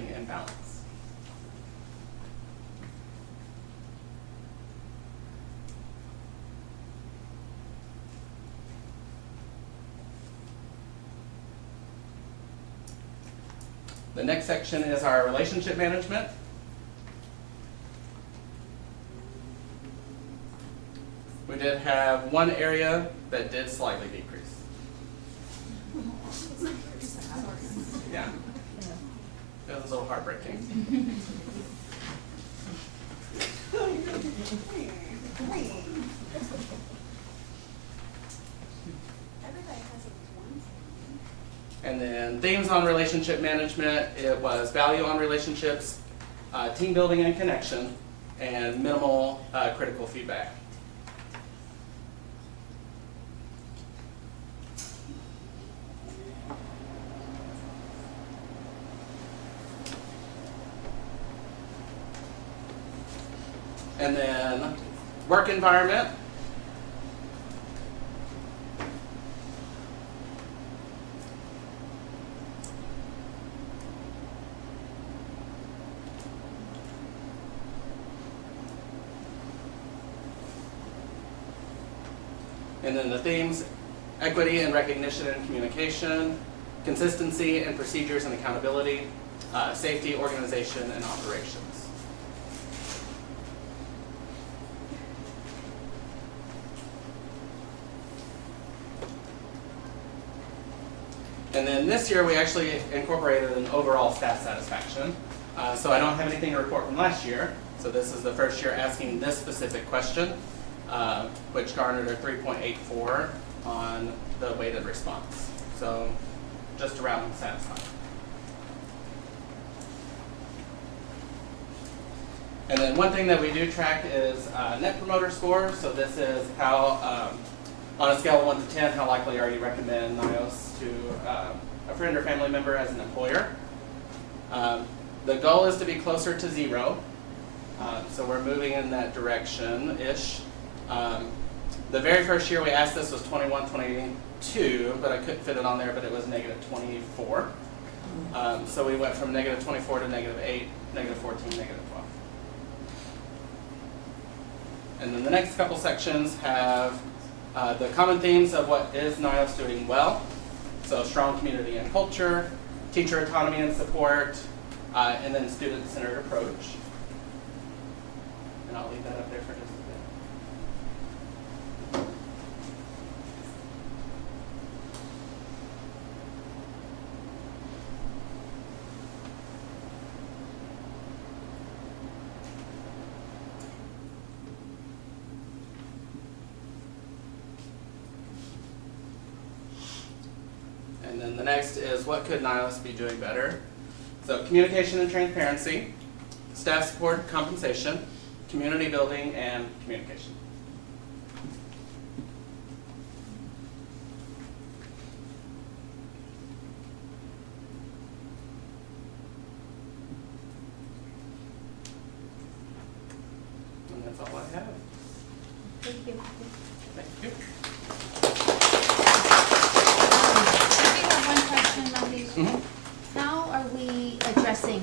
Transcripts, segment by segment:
building and balance. The next section is our relationship management. We did have one area that did slightly decrease. Yeah. It was a little heartbreaking. And then themes on relationship management, it was value on relationships, team building and connection, and minimal critical feedback. And then work environment. And then the themes, equity and recognition and communication, consistency and procedures and accountability, safety, organization, and operations. And then this year we actually incorporated an overall staff satisfaction. So I don't have anything to report from last year. So this is the first year asking this specific question, which garnered a 3.84 on the weighted response. So just around satisfied. And then one thing that we do track is Net Promoter Score. So this is how, on a scale of 1 to 10, how likely are you to recommend NYOS to a friend or family member as an employer. The goal is to be closer to 0. So we're moving in that direction-ish. The very first year we asked this was 21, 22, but I couldn't fit it on there, but it was negative 24. So we went from negative 24 to negative 8, negative 14, negative 12. And then the next couple sections have the common themes of what is NYOS doing well. So strong community and culture, teacher autonomy and support, and then student-centered approach. And I'll leave that up there for just a bit. And then the next is what could NYOS be doing better? So communication and transparency, staff support, compensation, community building, and communication. And that's all I have. Thank you. Thank you. I do have one question on these. Mm-hmm. How are we addressing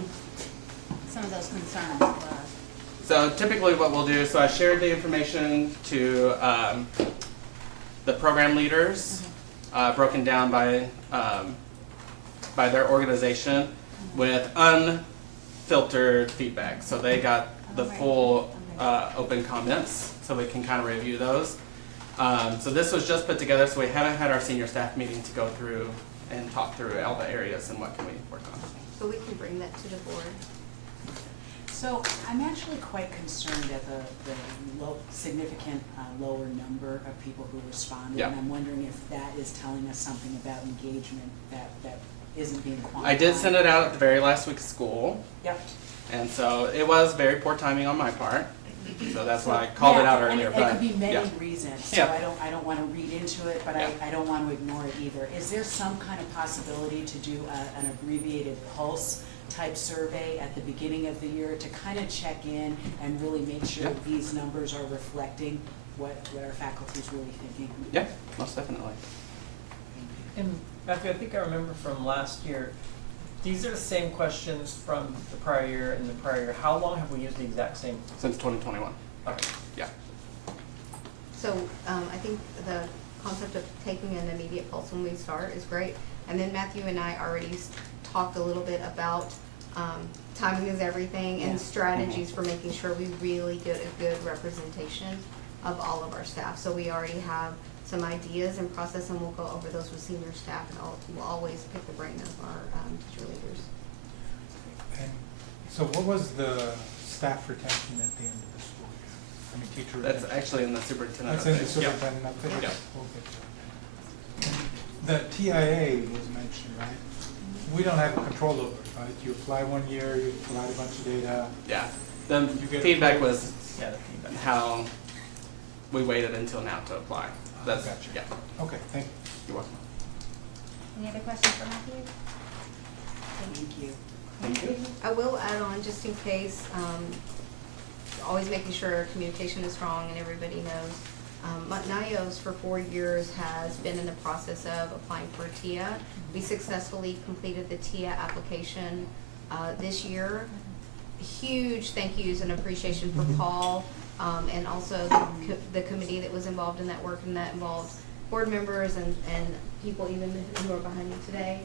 some of those concerns? So typically what we'll do, so I shared the information to the program leaders, broken down by their organization with unfiltered feedback. So they got the full open comments, so we can kind of review those. So this was just put together, so we haven't had our senior staff meeting to go through and talk through all the areas and what can we work on. But we can bring that to the board. So I'm actually quite concerned at the significant lower number of people who responded. Yeah. And I'm wondering if that is telling us something about engagement that isn't being quantified. I did send it out at the very last week of school. Yep. And so it was very poor timing on my part. So that's why I called it out earlier. And But it could be many yeah. reasons, so Yeah. I don't want to read into it, but Yeah. I don't want to ignore it either. Is there some kind of possibility to do an abbreviated pulse type survey at the beginning of the year to kind of check in and really make sure Yeah. that these numbers are reflecting what our faculty is really thinking? Yeah, most definitely. And Matthew, I think I remember from last year, These are the same questions from the prior year and the prior year. How long have we used the exact same? Since 2021. Okay. Yeah. So, I think the concept of taking an immediate pulse when we start is great. And then Matthew and I already talked a little bit about, timing is everything and Yeah. strategies for making sure we really get a good representation of all of our staff. So we already have some ideas and process, and we'll go over those with senior staff, and we'll always pick the brain of our, teacher leaders. And so what was the staff retention at the end of the school year? I mean, teacher That's retention. actually in the superintendent. That's in the update. Yeah. superintendent update? Yeah. We'll get to that. The TIA was mentioned, right? We don't have control over it, right? You apply 1 year, you provide a bunch of data. Yeah. The You get feedback approval. was Yeah, the feedback. how we waited until now to apply. That's, Gotcha. yeah, Okay, thank you. you're welcome. Any other questions for Matthew? Thank you. Thank you. I will add on, just in case, always making sure communication is strong and everybody knows. NYOS for 4 years has been in the process of applying for TIA. We successfully completed the TIA application this year. Huge thank yous and appreciation for Paul, and also the committee that was involved in that work, and that involved board members and people even who are behind me today.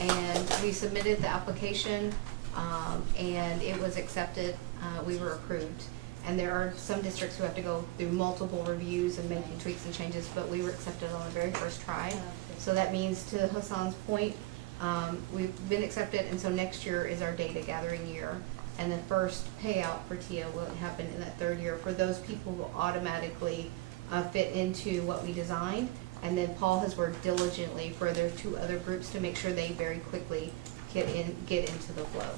And we submitted the application, and it was accepted. We were approved. And there are some districts who have to go through multiple reviews and making tweaks and changes, but we were accepted on the very first try. So that means, to Hassan's point, we've been accepted, and so next year is our data gathering year. And the first payout for TIA will happen in that third year for those people who automatically fit into what we designed. And then Paul has worked diligently for their 2 other groups to make sure they very quickly get into the flow.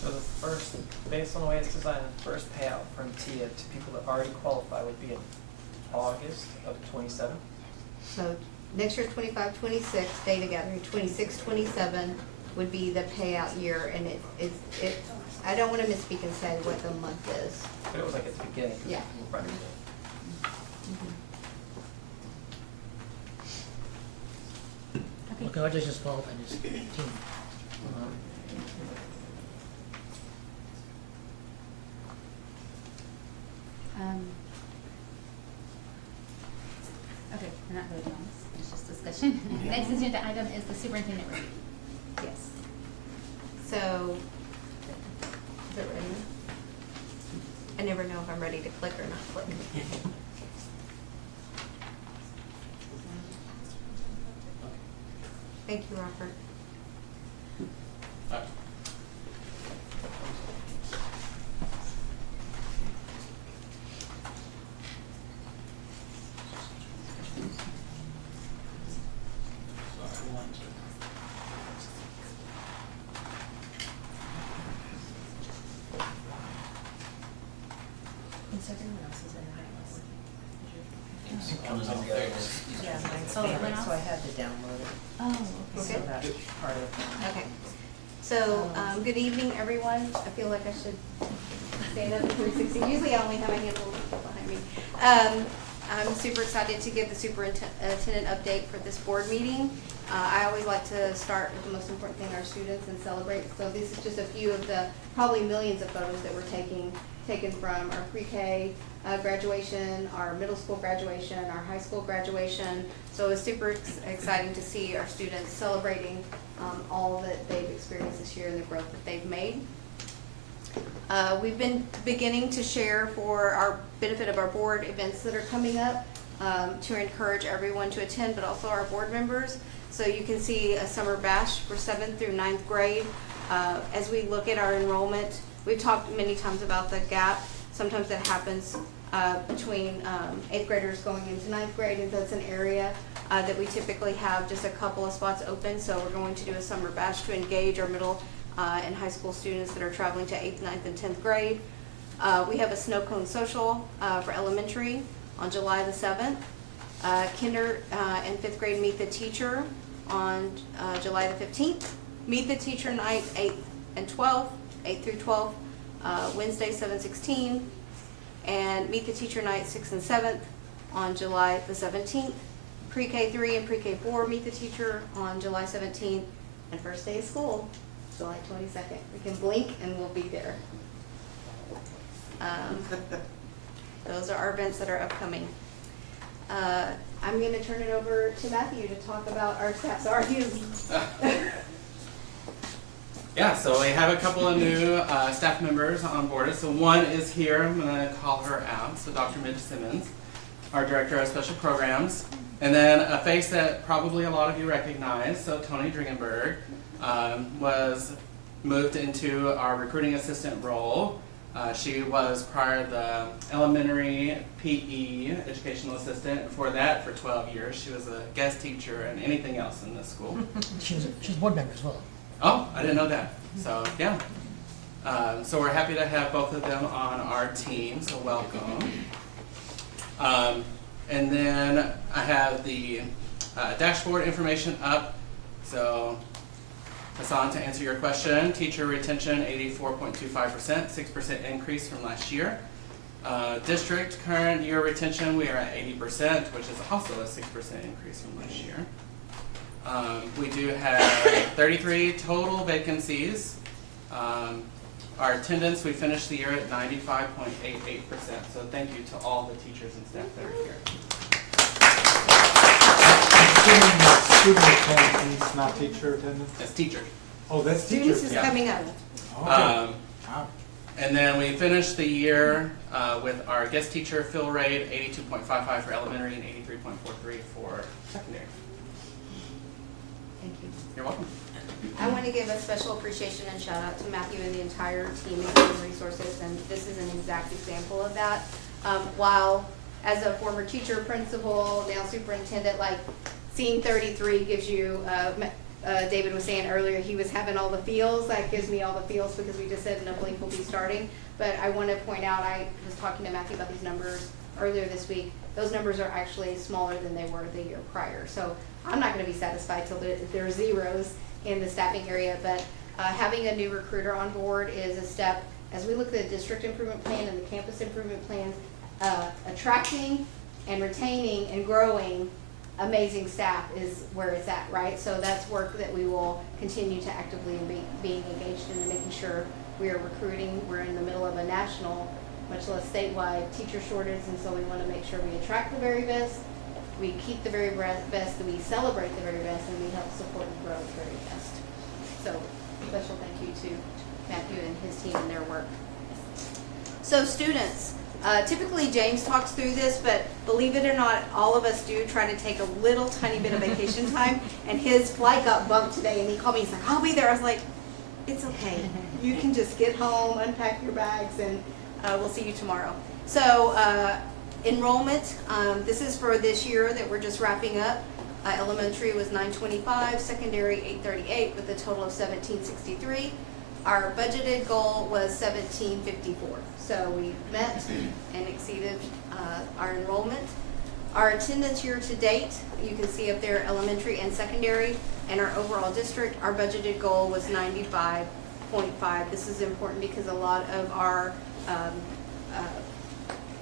So the first, based on the way it's designed, the first payout from TIA to people that already qualify would be in August of 27. So next year, 25, 26, data gathering, 26, 27 would be the payout year, and it, I don't wanna misspeak and say what the month is. But it was like at the beginning. 'cause Yeah. people running it. Okay. Okay, I'll just follow up on this team. Okay, we're not voting on this, it's just discussion. Next agenda item is the superintendent review. Yes. So, is it ready? I never know if I'm ready to click or not click. Thank you, Robert. Yeah, mine's favorite, so I had to download it. Oh, So that's part of it. Okay. So, good evening, everyone. I feel like I should stand up at 360. Usually I only have my hand behind me. I'm super excited to give the superintendent update for this board meeting. I always like to start with the most important thing, our students, and celebrate. So this is just a few of the probably millions of photos that we're taken from our pre-K graduation, our middle school graduation, our high school graduation. So it's super exciting to see our students celebrating all that they've experienced this year and the growth that they've made. We've been beginning to share, for our benefit of our board, events that are coming up to encourage everyone to attend, but also our board members. So you can see a summer bash for 7th through 9th grade. As we look at our enrollment, we've talked many times about the gap. Sometimes that happens between 8th graders going into 9th grade, and that's an area that we typically have just a couple of spots open. So we're going to do a summer bash to engage our middle and high school students that are traveling to 8th, 9th, and 10th grade. We have a snow cone social for elementary on July the 7th. Kinder and 5th grade meet the teacher on July the 15th. Meet the teacher night 8th and 12th, 8th through 12th, Wednesday 7/16. And meet the teacher night 6th and 7th on July the 17th. Pre-K 3 and Pre-K 4 meet the teacher on July 17th. And first day of school, July 22nd. We can blink and we'll be there. Those are our events that are upcoming. I'm going to turn it over to Matthew to talk about our staff. Sorry. Yeah, so we have a couple of new staff members on board. So one is here, I'm gonna call her out. So Dr. Midge Simmons, our Director of Special Programs. And then a face that probably a lot of you recognize, so Tony Dringenberg, was moved into our recruiting assistant role. She was prior the elementary PE educational assistant. Before that, for 12 years, she was a guest teacher and anything else in this school. She's a board member as well. Oh, I didn't know that. So, yeah. So we're happy to have both of them on our team, so welcome. And then I have the dashboard information up. So, Hassan, to answer your question, teacher retention 84.25%, 6% increase from last year. District current year retention, we are at 80%, which is also a 6% increase from last year. We do have 33 total vacancies. Our attendance, we finished the year at 95.88%. So thank you to all the teachers and staff that are here. Student attendance, not teacher attendance? That's teachers. Oh, that's teacher Students is Yeah. coming up. Okay. Wow. And then we finished the year with our guest teacher fill rate, 82.55 for elementary and 83.43 for secondary. Thank you. You're welcome. I want to give a special appreciation and shout out to Matthew and the entire team at Human Resources, and this is an exact example of that. While as a former teacher, principal, now superintendent, like seeing 33 gives you, David was saying earlier, he was having all the feels. That gives me all the feels because we just said No Blink will be starting. But I want to point out, I was talking to Matthew about these numbers earlier this week. Those numbers are actually smaller than they were the year prior. So I'm not going to be satisfied till there are zeros in the staffing area, but having a new recruiter on board is a step. As we look at the district improvement plan and the campus improvement plan, attracting and retaining and growing amazing staff is where it's at, right? So that's work that we will continue to actively being engaged in and making sure we are recruiting. We're in the middle of a national, much less statewide, teacher shortage, and so we want to make sure we attract the very best, we keep the very best, and we celebrate the very best, and we help support and grow the very best. So, special thank you to Matthew and his team and their work. So, students, typically James talks through this, but believe it or not, all of us do try to take a little tiny bit of vacation time, and his flight got bumped today, and he called me, he's like, I'll be there. I was like, it's okay. You can just get home, unpack your bags, and we'll see you tomorrow. So, enrollment, this is for this year that we're just wrapping up. Elementary was 925, secondary 838 with a total of 1763. Our budgeted goal was 1754. So we met and exceeded our enrollment. Our attendance year to date, you can see up there elementary and secondary, and our overall district, our budgeted goal was 95.5. This is important because a lot of our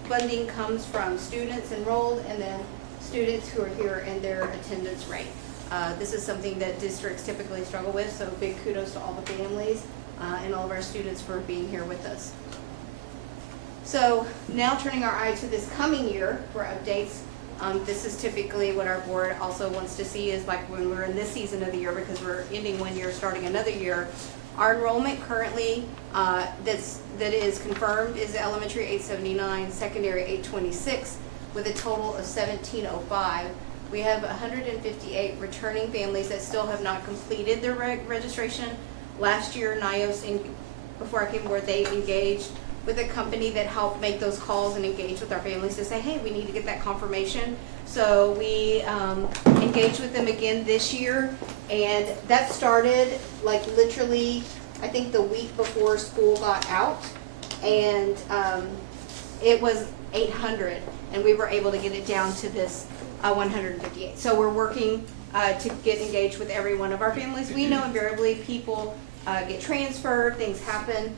funding comes from students enrolled and then students who are here and their attendance rate. This is something that districts typically struggle with, so big kudos to all the families and all of our students for being here with us. So now turning our eye to this coming year for updates, this is typically what our board also wants to see is like when we're in this season of the year, because we're ending one year, starting another year. Our enrollment currently that is confirmed is elementary 879, secondary 826, with a total of 1705. We have 158 returning families that still have not completed their registration. Last year, NYOS, before I came aboard, they engaged with a company that helped make those calls and engage with our families to say, hey, we need to get that confirmation. So we engaged with them again this year, and that started like literally, I think the week before school got out, and it was 800, and we were able to get it down to this 158. So we're working to get engaged with every one of our families. We know invariably people get transferred, things happen.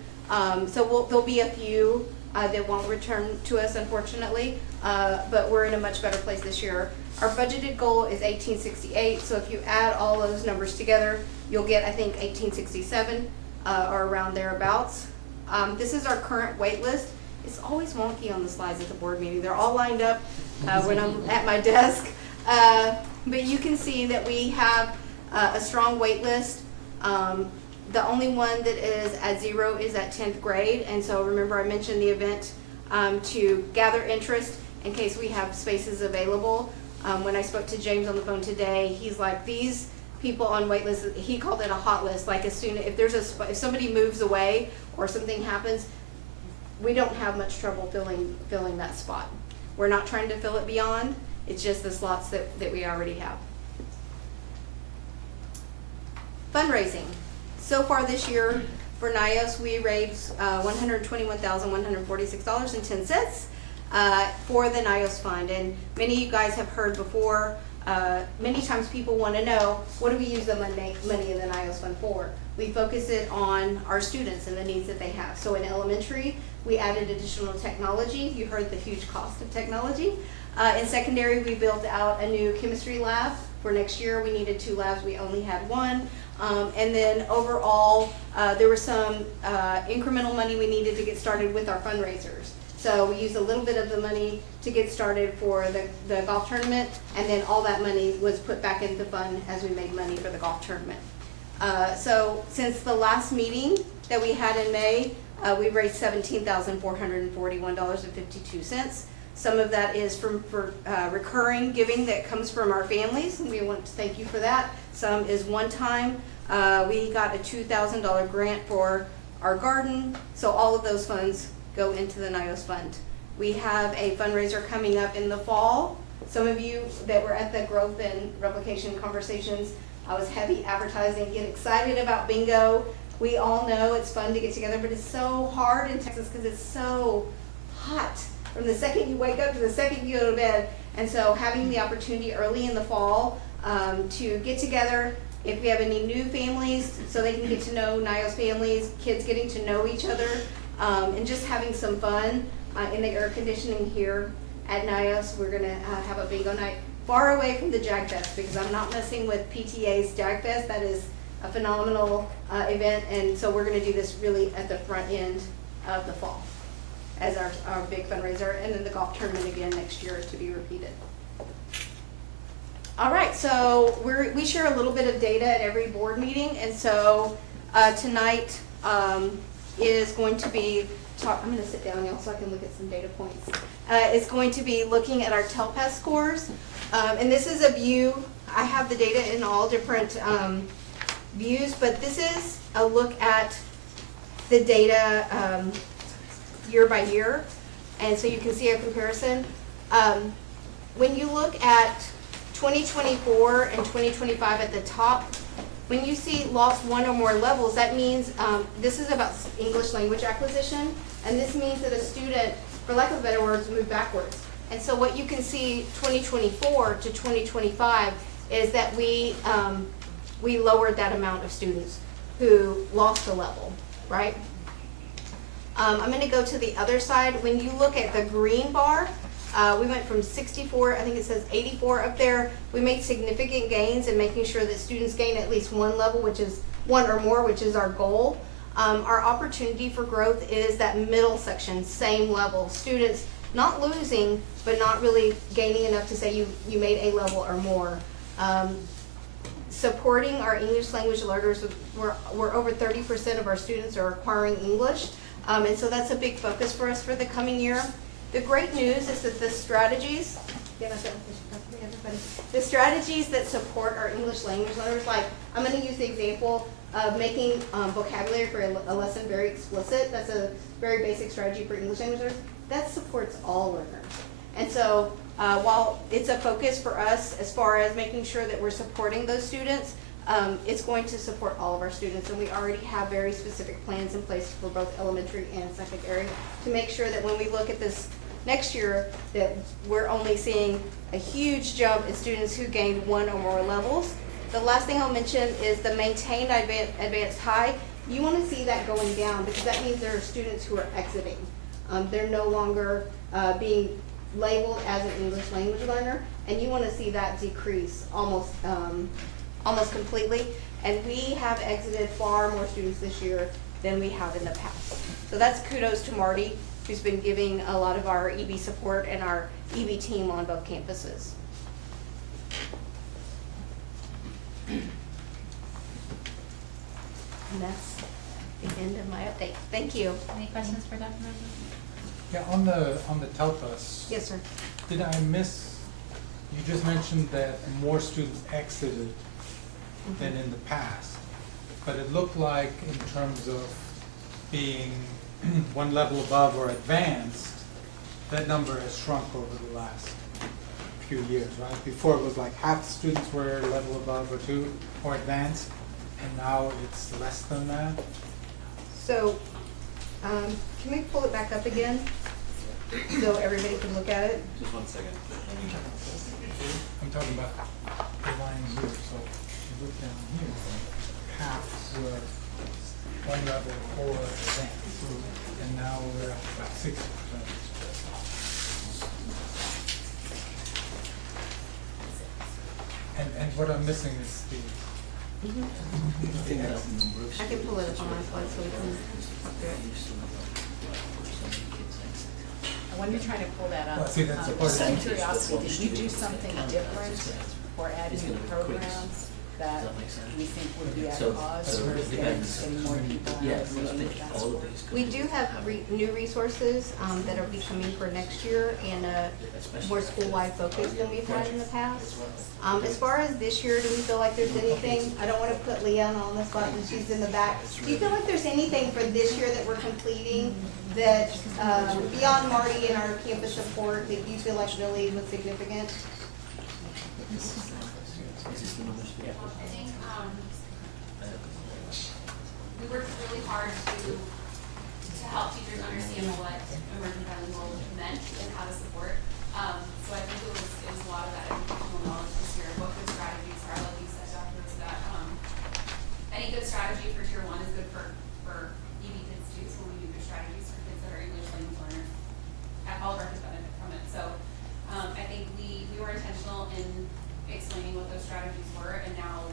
So there'll be a few that won't return to us, unfortunately. but we're in a much better place this year. Our budgeted goal is 1868, so if you add all those numbers together, you'll get, I think, 1867, or around thereabouts. This is our current wait list. It's always wonky on the slides at the board meeting. They're all lined up when I'm at my desk. But you can see that we have a strong wait list. The only one that is at 0 is at 10th grade. And so remember I mentioned the event to gather interest in case we have spaces available. When I spoke to James on the phone today, he's like, these people on wait list, he called it a hot list. Like as soon, if if somebody moves away or something happens, we don't have much trouble filling that spot. We're not trying to fill it beyond. It's just the slots that we already have. Fundraising. So far this year for NYOS, we raised $121,146.10 for the NYOS fund. And many of you guys have heard before, many times people want to know, what do we use the money in the NYOS fund for? We focus it on our students and the needs that they have. So in elementary, we added additional technology. You heard the huge cost of technology. In secondary, we built out a new chemistry lab. For next year, we needed 2 labs. We only had 1. And then overall, there was some incremental money we needed to get started with our fundraisers. So we used a little bit of the money to get started for the golf tournament, and then all that money was put back into the fund as we made money for the golf tournament. So since the last meeting that we had in May, we've raised $17,441.52. Some of that is for recurring giving that comes from our families, and we want to thank you for that. Some is one time. We got a $2,000 grant for our garden, so all of those funds go into the NYOS fund. We have a fundraiser coming up in the fall. Some of you that were at the growth and replication conversations, I was heavy advertising, get excited about bingo. We all know it's fun to get together, but it's so hard in Texas because it's so hot. From the second you wake up to the second you go to bed. And so having the opportunity early in the fall to get together, if we have any new families, so they can get to know NYOS families, kids getting to know each other, and just having some fun in the air conditioning here at NYOS. We're gonna have a bingo night far away from the Jag Fest because I'm not messing with PTA's Jag Fest. That is a phenomenal event, and so we're gonna do this really at the front end of the fall as our big fundraiser, and then the golf tournament again next year to be repeated. All right, so we share a little bit of data at every board meeting, and so tonight is going to be, I'm going to sit down y'all so I can look at some data points. It's going to be looking at our TELPAS scores, and this is a view. I have the data in all different views, but this is a look at the data year by year, and so you can see a comparison. When you look at 2024 and 2025 at the top, when you see lost 1 or more levels, that means this is about English language acquisition, and this means that a student, for lack of better words, moved backwards. And so what you can see 2024 to 2025 is that we lowered that amount of students who lost a level, right? I'm going to go to the other side. When you look at the green bar, we went from 64, I think it says 84 up there. We made significant gains in making sure that students gain at least 1 level, which is 1 or more, which is our goal. Our opportunity for growth is that middle section, same level. Students not losing, but not really gaining enough to say you made A level or more. Supporting our English language learners, we're over 30% of our students are acquiring English. And so that's a big focus for us for the coming year. The great news is that the strategies that support our English language learners, like I'm going to use the example of making vocabulary for a lesson very explicit. That's a very basic strategy for English language learners. That supports all learners. And so while it's a focus for us as far as making sure that we're supporting those students, it's going to support all of our students, and we already have very specific plans in place for both elementary and secondary to make sure that when we look at this next year that we're only seeing a huge jump in students who gained 1 or more levels. The last thing I'll mention is the maintained advanced high. You want to see that going down because that means there are students who are exiting. They're no longer being labeled as an English language learner, and you wanna see that decrease almost completely. And we have exited far more students this year than we have in the past. So that's kudos to Marty, who's been giving a lot of our EB support and our EB team on both campuses. And that's the end of my update. Thank you. Any questions for Dr. Moses? Yeah, on the TELPUS. Yes, sir. Did I miss, you just mentioned that more students exited than in the past, but it looked like in terms of being one level above or advanced, that number has shrunk over the last few years, right? Before it was like half the students were level above or two or advanced, and now it's less than that. So, can we pull it back up again so everybody can look at it? Just 1 second. I'm talking about the line here, so if you look down here, half were one level or advanced, and now we're at about 60%. And what I'm missing is the, I can pull it up on my slide so we can do it. And when you're trying to pull that up, Well, see, that's the part just out of that- curiosity, did we do something different or add new programs that we think would be at cause for getting more people out of reading that school? We do have new resources that are becoming for next year and a more school-wide focus than we've had in the past. As far as this year, do we feel like there's anything, I don't want to put Leanna on the spot and she's in the back. Do you feel like there's anything for this year that we're completing that, beyond Marty and our campus support, that you feel like really was significant? I think, we worked really hard to help teachers understand what emergent bilingual meant and how to support. So I think it was a lot of that educational knowledge this year, what good strategies are. Like you said, Dr. Rose, that, any good strategy for tier 1 is good for EB kids too. So when we do good strategies for kids that are English language learners, all of our kids benefit from it. So, I think we were intentional in explaining what those strategies were, and now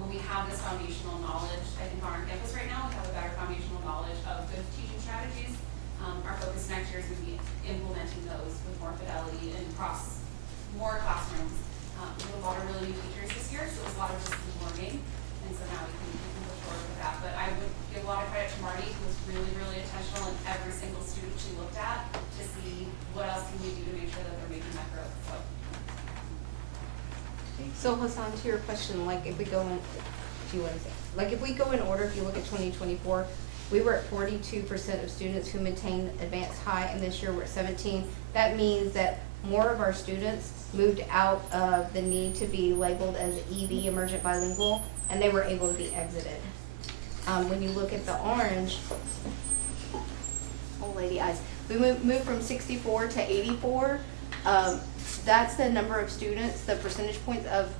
when we have this foundational knowledge, I think on our campus right now, we have a better foundational knowledge of good teaching strategies. Our focus next year is going to be implementing those with more fidelity and across more classrooms. We have a lot of really new teachers this year, so it's a lot of distance learning, and so now we can push forward with that. But I would give a lot of credit to Marty, who was really, really intentional in every single student she looked at to see what else can we do to make sure that they're making that growth. So Hassan, to your question, like if we go in, if you want to say, like if we go in order, if you look at 2024, we were at 42% of students who maintained advanced high, and this year we're at 17. That means that more of our students moved out of the need to be labeled as EB, emergent bilingual, and they were able to be exited. When you look at the orange, old lady eyes, we moved from 64 to 84. That's the number of students, the percentage points of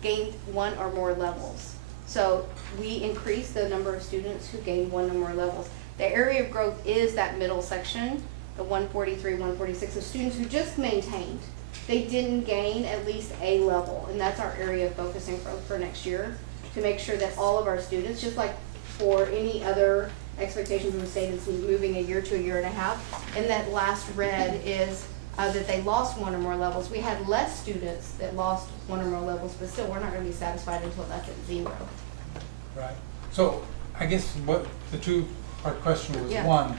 gained 1 or more levels. So we increased the number of students who gained 1 or more levels. The area of growth is that middle section, the 143, 146 of students who just maintained. They didn't gain at least a level, and that's our area of focusing for next year, to make sure that all of our students, just like for any other expectations in the state, is moving a year to a year and a half. And that last red is that they lost 1 or more levels. We had less students that lost 1 or more levels, but still, we're not going to be satisfied until that's at 0. right? So I guess what the two-part question was, Yeah. one,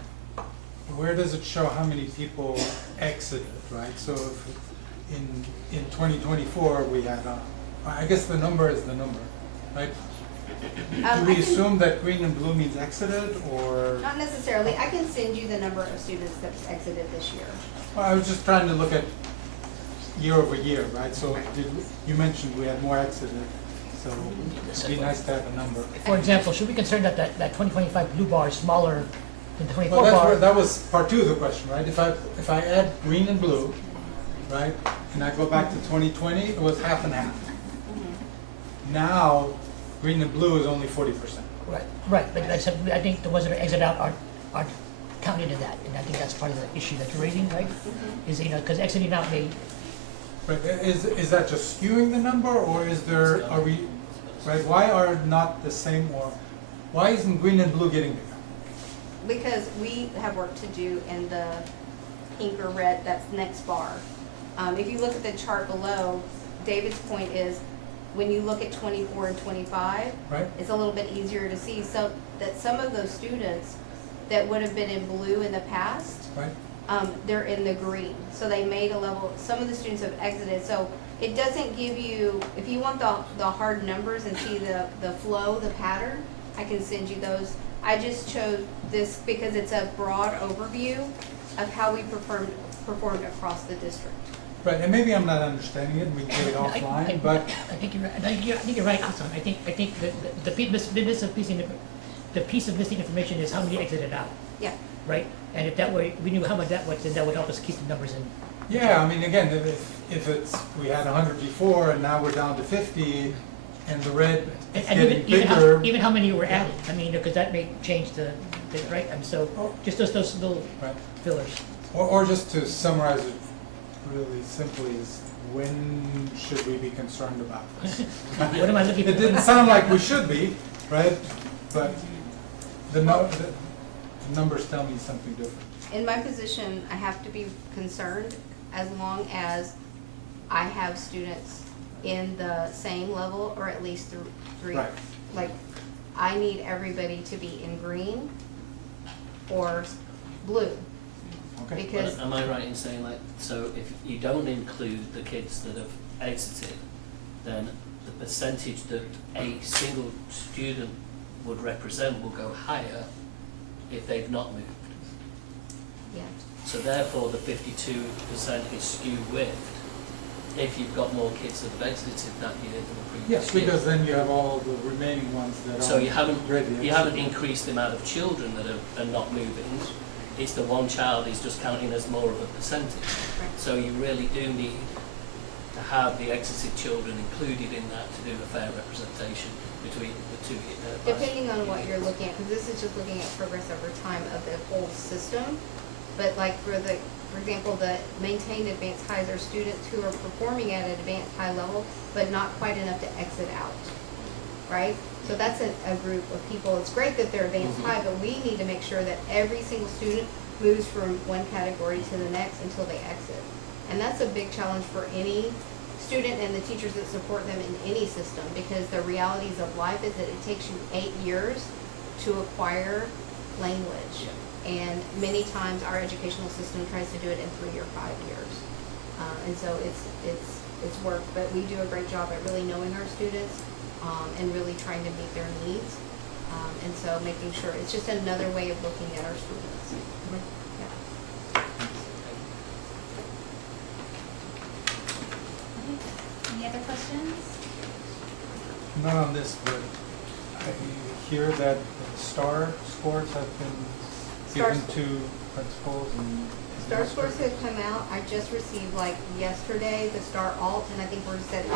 where does it show how many people exited, right? So if in 2024, we had, I guess the number is the number, right? Do we assume that green and blue means exited, or? Not necessarily. I can send you the number of students that exited this year. Well, I was just trying to look at year over year, right? So you mentioned we had more exited, so it'd be nice to have a number. For example, should we consider that 2025 blue bar is smaller than the 24 Well, bar? that was part 2 of the question, right? If I add green and blue, right, and I go back to 2020, it was half and half. Now, green and blue is only 40%. Right, but like I said, I think the ones that are exited out are count into that, and I think that's part of the issue that you're raising, right? Is, because exiting out may, But is that just skewing the number, or is there, are we, right, why are not the same, or why isn't green and blue getting bigger? Because we have work to do in the pink or red, that's next bar. If you look at the chart below, David's point is, when you look at 24 and 25, Right? it's a little bit easier to see, so that some of those students that would have been in blue in the past, Right? they're in the green. So they made a level, some of the students have exited, so it doesn't give you, if you want the hard numbers and see the flow, the pattern, I can send you those. I just chose this because it's a broad overview of how we performed across the district. Right, and maybe I'm not understanding it, we can get it offline, but, I think you're right, I think you're right, Hassan. I think the piece of missing information is how many exited out, Yeah, right? And if that way, we knew how much that was, then that would help us keep the numbers in. yeah, I mean, again, if it's, we had 100 before, and now we're down to 50, and the red is And getting even bigger. even how many were added, I mean, because that may change the, right? And so, just those little Right. fillers. Or just to summarize it really simply is, when should we be concerned about this? What am I looking for? It didn't sound like we should be, right? But the numbers tell me something different. in my position, I have to be concerned as long as I have students in the same level or at least three. Right. Like, I need everybody to be in green or blue. Okay. Because, But am I right in saying, like, so if you don't include the kids that have exited, then the percentage that a single student would represent will go higher if they've not moved? yeah, So therefore, the 52% is skewed with if you've got more kids that have exited that year than the previous Yes, year. because then you have all the remaining ones that are. So you haven't ready. increased the amount of children that are not moving. It's the one child is just counting as more of a percentage. right. So you really do need to have the exited children included in that to do a fair representation between the two. Depending on what you're looking at, because this is just looking at progress over time of the whole system. But like for example, the maintained advanced highs are students who are performing at an advanced high level, but not quite enough to exit out, right? So that's a group of people. It's great that they're advanced high, but we need to make sure that every single student moves from one category to the next until they exit. And that's a big challenge for any student and the teachers that support them in any system, because the realities of life is that it takes you 8 years to acquire language. And many times our educational system tries to do it in 3 or 5 years. And so it's work, but we do a great job at really knowing our students and really trying to meet their needs. And so making sure, it's just another way of looking at our students. Yeah. Okay. Any other questions? Not on this, but I hear that the STAR scores have been given Star- to principals and. Star scores have come out. I just received like yesterday the Star Alt, and I think we're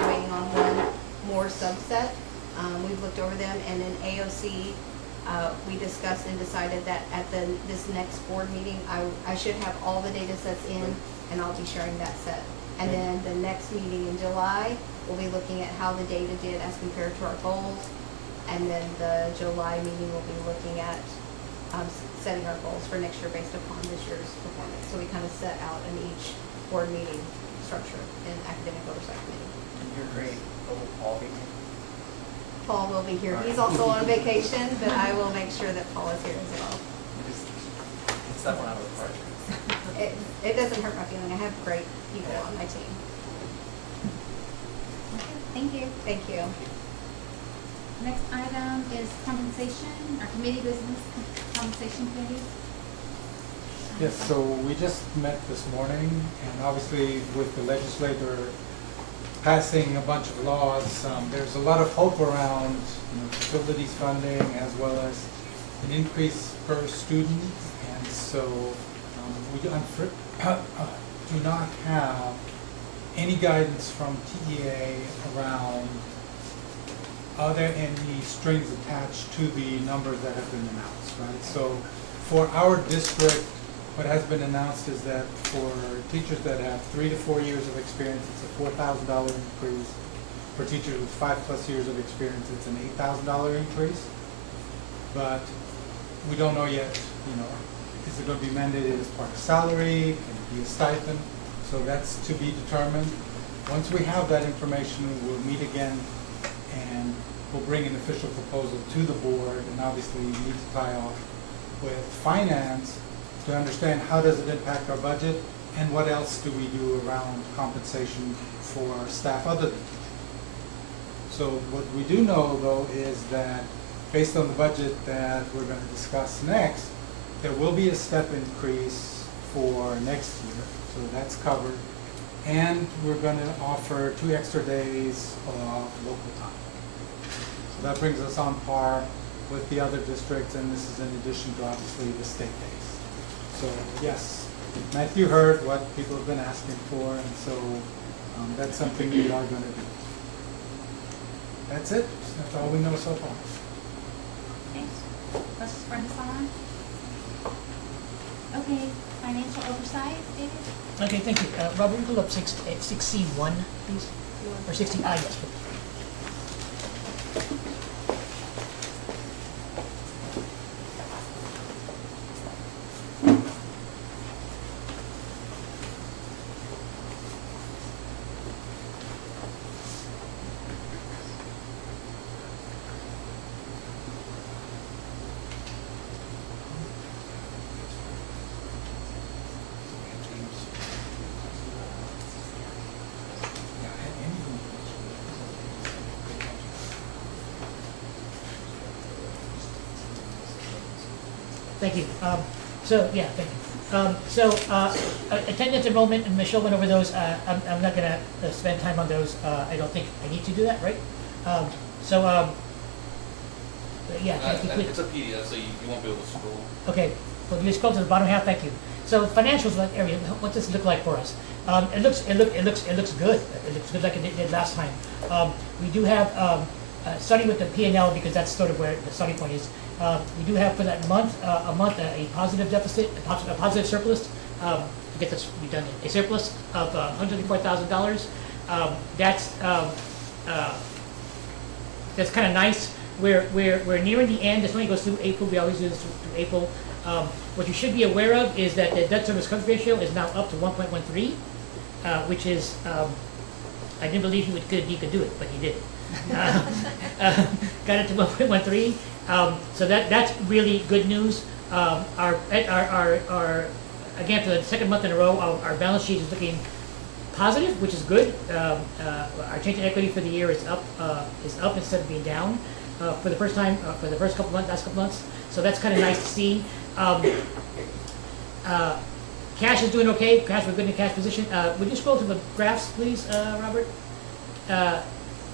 waiting on one more subset. We've looked over them, and in AOC, we discussed and decided that at this next board meeting, I should have all the data sets in, and I'll be sharing that set. And then the next meeting in July, we'll be looking at how the data did as compared to our goals. And then the July meeting, we'll be looking at setting our goals for next year based upon this year's performance. So we kind of set out in each board meeting structure in academic oversight committee. And you're great. Oh, Paul be here. Paul will be here. He's also on vacation, but I will make sure that Paul is here as well. It's that one out of the park. It doesn't hurt my feeling. I have great people on my team. Okay, thank you. Thank you. Next item is compensation, our committee business, compensation committee. Yes, so we just met this morning, and obviously with the legislator passing a bunch of laws, there's a lot of hope around facilities funding as well as an increase per student. And so we do not have any guidance from TEA around are there any strings attached to the numbers that have been announced, right? So For our district, what has been announced is that for teachers that have 3 to 4 years of experience, it's a $4,000 increase. For teachers with 5+ years of experience, it's an $8,000 increase. But we don't know yet, is it going to be mandated as part of salary? Can it be a stipend? So that's to be determined. Once we have that information, we'll meet again and we'll bring an official proposal to the board, and obviously we need to tie off with finance to understand how does it impact our budget and what else do we do around compensation for staff other than teachers. So what we do know though is that based on the budget that we're going to discuss next, there will be a step increase for next year, so that's covered. And we're going to offer 2 extra days of local time. So that brings us on par with the other districts, and this is in addition to obviously the state days. So yes, Matthew heard what people have been asking for, and so that's something we are going to do. That's it. That's all we know so far. Thanks. Questions for Hassan? Okay, financial oversight, David? Okay, thank you. Robert, will you pull up 6C1, please? Or 60I, yes, please. Thank you. Attendance, enrollment, and Michelle went over those. I'm not gonna spend time on those. I don't think I need to do that, right? It's a PDF, so you won't be able to scroll. Okay, well, you scroll to the bottom half, thank you. So financials area, what does it look like for us? It looks good. It looks good like it did last time. We do have, starting with the P&L, because that's sort of where the starting point is. We do have for that month, a positive deficit, a positive surplus, to get this redundant, a surplus of $104,000. That's kind of nice. We're nearing the end. This only goes through April. We always do this through April. What you should be aware of is that the debt service coverage ratio is now up to 1.13, which is, I didn't believe he could do it, but he did. Got it to 1.13. So that's really good news. Again, for the second month in a row, our balance sheet is looking positive, which is good. Our change in equity for the year is up instead of being down for the first time for the last couple months. So that's kind of nice to see. Cash is doing okay. We're good in cash position. Would you scroll to the graphs, please, Robert?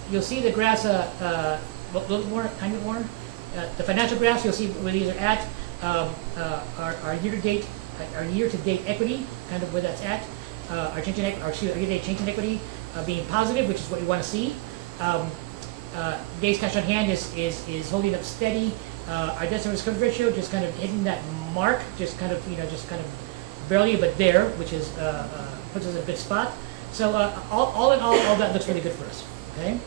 You'll see the graphs a little more, kind of more. The financial graphs, you'll see where these are at. Our year-to-date equity, kind of where that's at. Our year-to-date change in equity being positive, which is what we want to see. Days cash on hand is holding up steady. Our debt service coverage ratio just kind of hitting that mark, just kind of barely, but there, which is puts us in a good spot. So all in all that looks really good for us. Okay.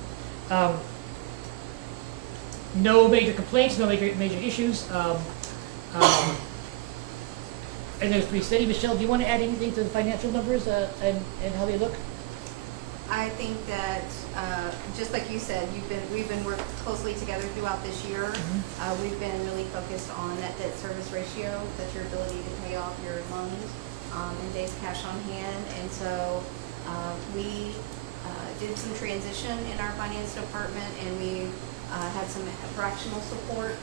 No major complaints, no major issues. And it's pretty steady. Michelle, do you want to add anything to the financial numbers and how they look? I think that, just like you said, we've been working closely together throughout this year. Mm-hmm. We've been really focused on that debt service ratio, that's your ability to pay off your loans, and days cash on hand. And so we did some transition in our finance department, and we had some fractional support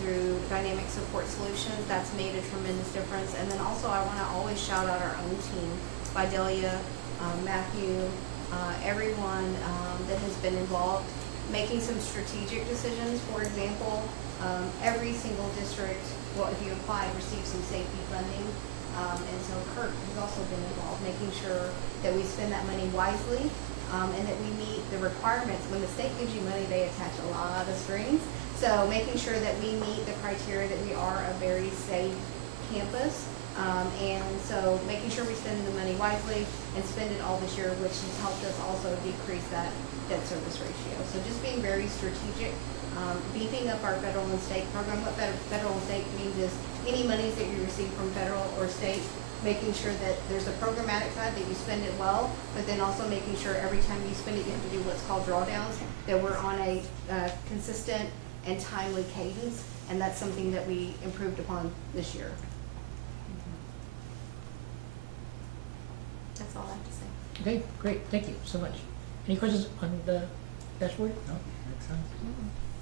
through Dynamic Support Solutions. That's made a tremendous difference. And then also I want to always shout out our own team, Vidalia, Matthew, everyone that has been involved, making some strategic decisions. For example, every single district, well, if you applied, received some safety funding. And so Kurt has also been involved, making sure that we spend that money wisely, and that we meet the requirements. When the state gives you money, they attach a lot of strings. So making sure that we meet the criteria that we are a very safe campus. And so making sure we spend the money wisely and spend it all this year, which has helped us also decrease that debt service ratio. So just being very strategic, beefing up our federal and state program. What federal and state means is any monies that you receive from federal or state, making sure that there's a programmatic side that you spend it well, but then also making sure every time you spend it, you have to do what's called drawdowns, that we're on a consistent and timely cadence, and that's something that we improved upon this year. That's all I have to say. Okay, great, thank you so much. Any questions on the dashboard? No, makes sense.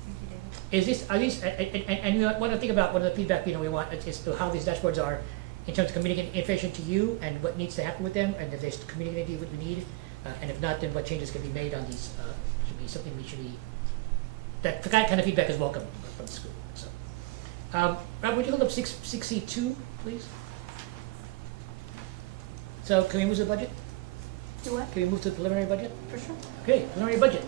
Thank you, David. Is this, are these, and you want to think about one of the feedback, we want is to how these dashboards are in terms of communicating information to you and what needs to happen with them, and if they communicate to you what you need, and if not, then what changes can be made on these, should be something we should be, that kind of feedback is welcome from the school, so. Rob, would you hold up 6C2, please? So can we move to the budget? Do what? Can we move to the preliminary budget? For sure. Okay, preliminary budget.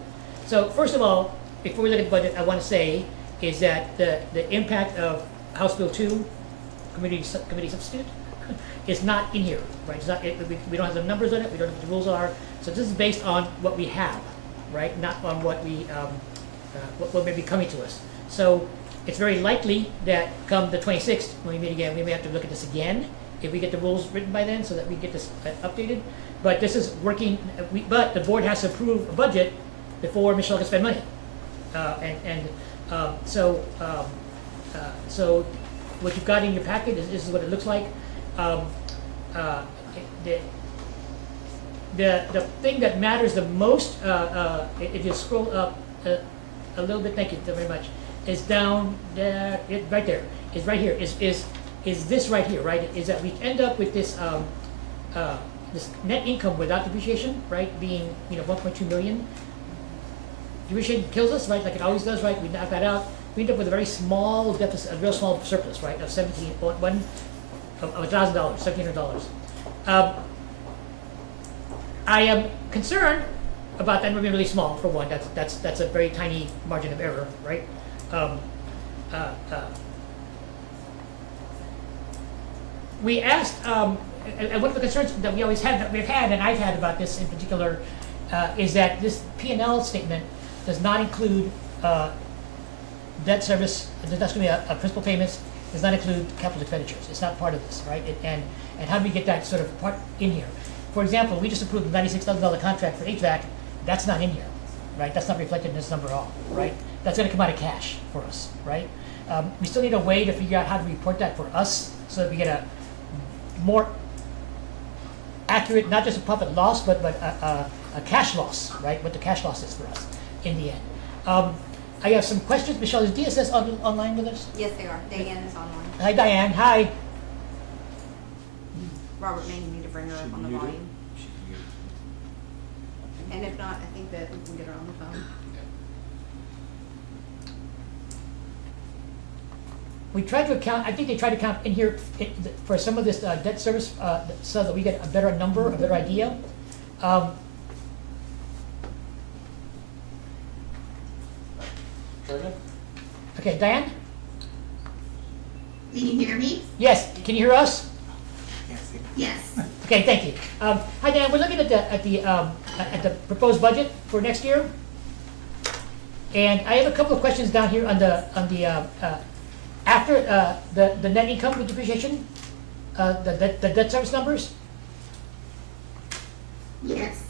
So first of all, before we look at the budget, I want to say is that the impact of House Bill 2, committee substitute, is not in here, right? It's not, we don't have the numbers on it, we don't know what the rules are. So this is based on what we have, right? Not on what we, what may be coming to us. So it's very likely that come the 26th, when we meet again, we may have to look at this again, if we get the rules written by then, so that we get this updated. But this is working, but the board has to approve a budget before Michelle can spend money. So what you've got in your packet is what it looks like. The thing that matters the most, if you scroll up a little bit, thank you very much, is down there, right there, is right here, is this right here, right? Is that we end up with this this net income without depreciation, right, being 1.2 million. Depreciation kills us, right, like it always does, right? We knock that out. We end up with a very small deficit, a real small surplus, right, of $1,700. I am concerned about that being really small. For one, that's a very tiny margin of error, right? We asked, and one of the concerns that we've had, and I've had about this in particular, is that this P&L statement does not include debt service. That's going to be a principal payments. Does not include capital expenditures. It's not part of this, right? And how do we get that sort of part in here? For example, we just approved a $96,000 contract for HVAC. That's not in here, right? That's not reflected in this number at all, right? That's going to come out of cash for us, right? We still need a way to figure out how to report that for us, so that we get a more accurate, not just a profit loss, but a cash loss, right? What the cash loss is for us in the end. I have some questions. Michelle, is DSS online with us? Yes, they are. Diane is online. Hi, Diane. Hi. Robert may need to bring her up on the volume. And if not, I think that we can get her on the phone. We tried to account, I think they tried to count in here for some of this debt service so that we get a better number, a better idea. Okay, Diane? Can you hear me? Yes, can you hear us? Yes. Okay, thank you. Hi, Dan. We're looking at the proposed budget for next year, and I have a couple of questions down here on the after the net income with depreciation, the debt service numbers. Yes.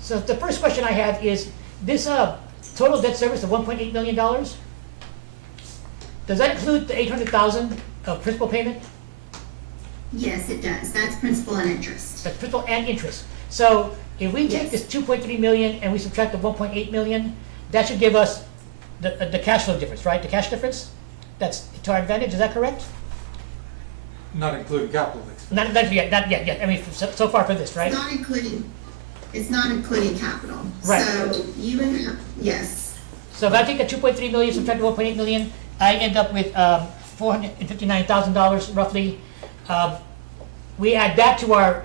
So the first question I have is this total debt service of $1.8 million. Does that include the $800,000 of principal payment? Yes, it does. That's principal and interest. That's principal and interest. So if we take this 2.3 million and we subtract the 1.8 million, that should give us the cash flow difference, right? The cash difference. That's to our advantage. Is that correct? Not including capital expenses. Not yet. I mean, so far for this, right? It's not including capital. Right. So you would have, yes. So if I take the 2.3 million, subtract the 1.8 million, I end up with $459,000 roughly. We add that to our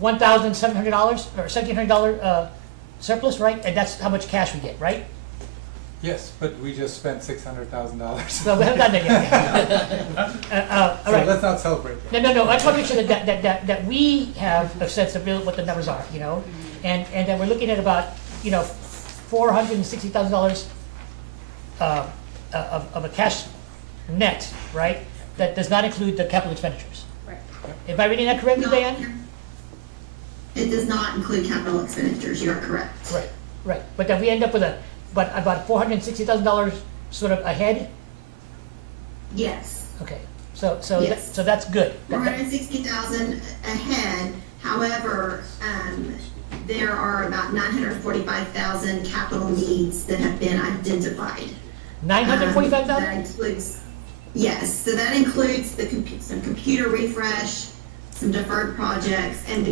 $1,700 or $1,700 surplus, right? And that's how much cash we get, right? Yes, but we just spent $600,000. So we haven't gotten there yet. All So right. let's not celebrate yet. No. I just want to make sure that we have a sense of what the numbers are, you know, and that we're looking at about, you know, $460,000 of a cash net, right? That does not include the capital expenditures. Right. Am I reading that correctly, No, Diane? it does not include capital expenditures, you are correct. Right. But that we end up with about $460,000 sort of ahead. Yes. Okay. So Yes. so that's good. 460,000 ahead, however, there are about 945,000 capital needs that have been identified. That 945,000. includes, yes, so that includes the some computer refresh, some deferred projects, and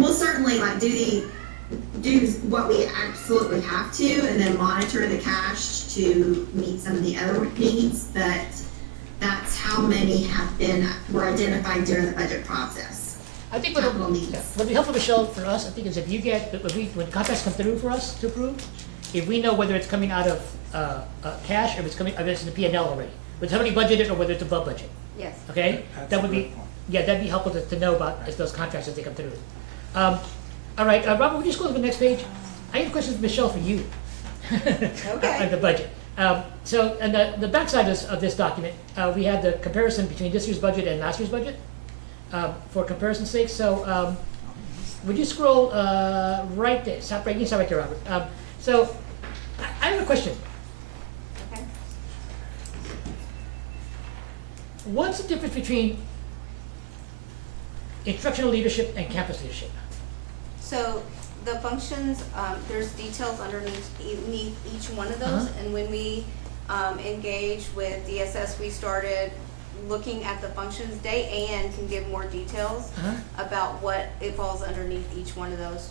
we'll certainly like do what we absolutely have to, and then monitor the cash to meet some of the other needs, but that's how many were identified during the budget process. I think Capital needs. what'd be helpful, Michelle, for us, I think, is if you get, when contracts come through for us to approve, if we know whether it's coming out of cash or if it's in the P&L already, whether it's already budgeted or whether it's above budget, Yes. okay? That's That a would be, good point. yeah, that'd be helpful to know about as those contracts as they come through. All right, Robert, would you just go to the next page? I have questions, Michelle, for you. Okay. On the budget. So, and the backside of this document, we have the comparison between this year's budget and last year's budget, for comparison's sake. So, would you scroll right there? Stop right, you can stop right there, Robert. So, I have a question. Okay. What's the difference between instructional leadership and campus leadership? So the functions, there's details underneath each one of those. Uh-huh. And when we engage with DSS, we started looking at the functions. Ann can give more details Uh-huh. about what it falls underneath each one of those.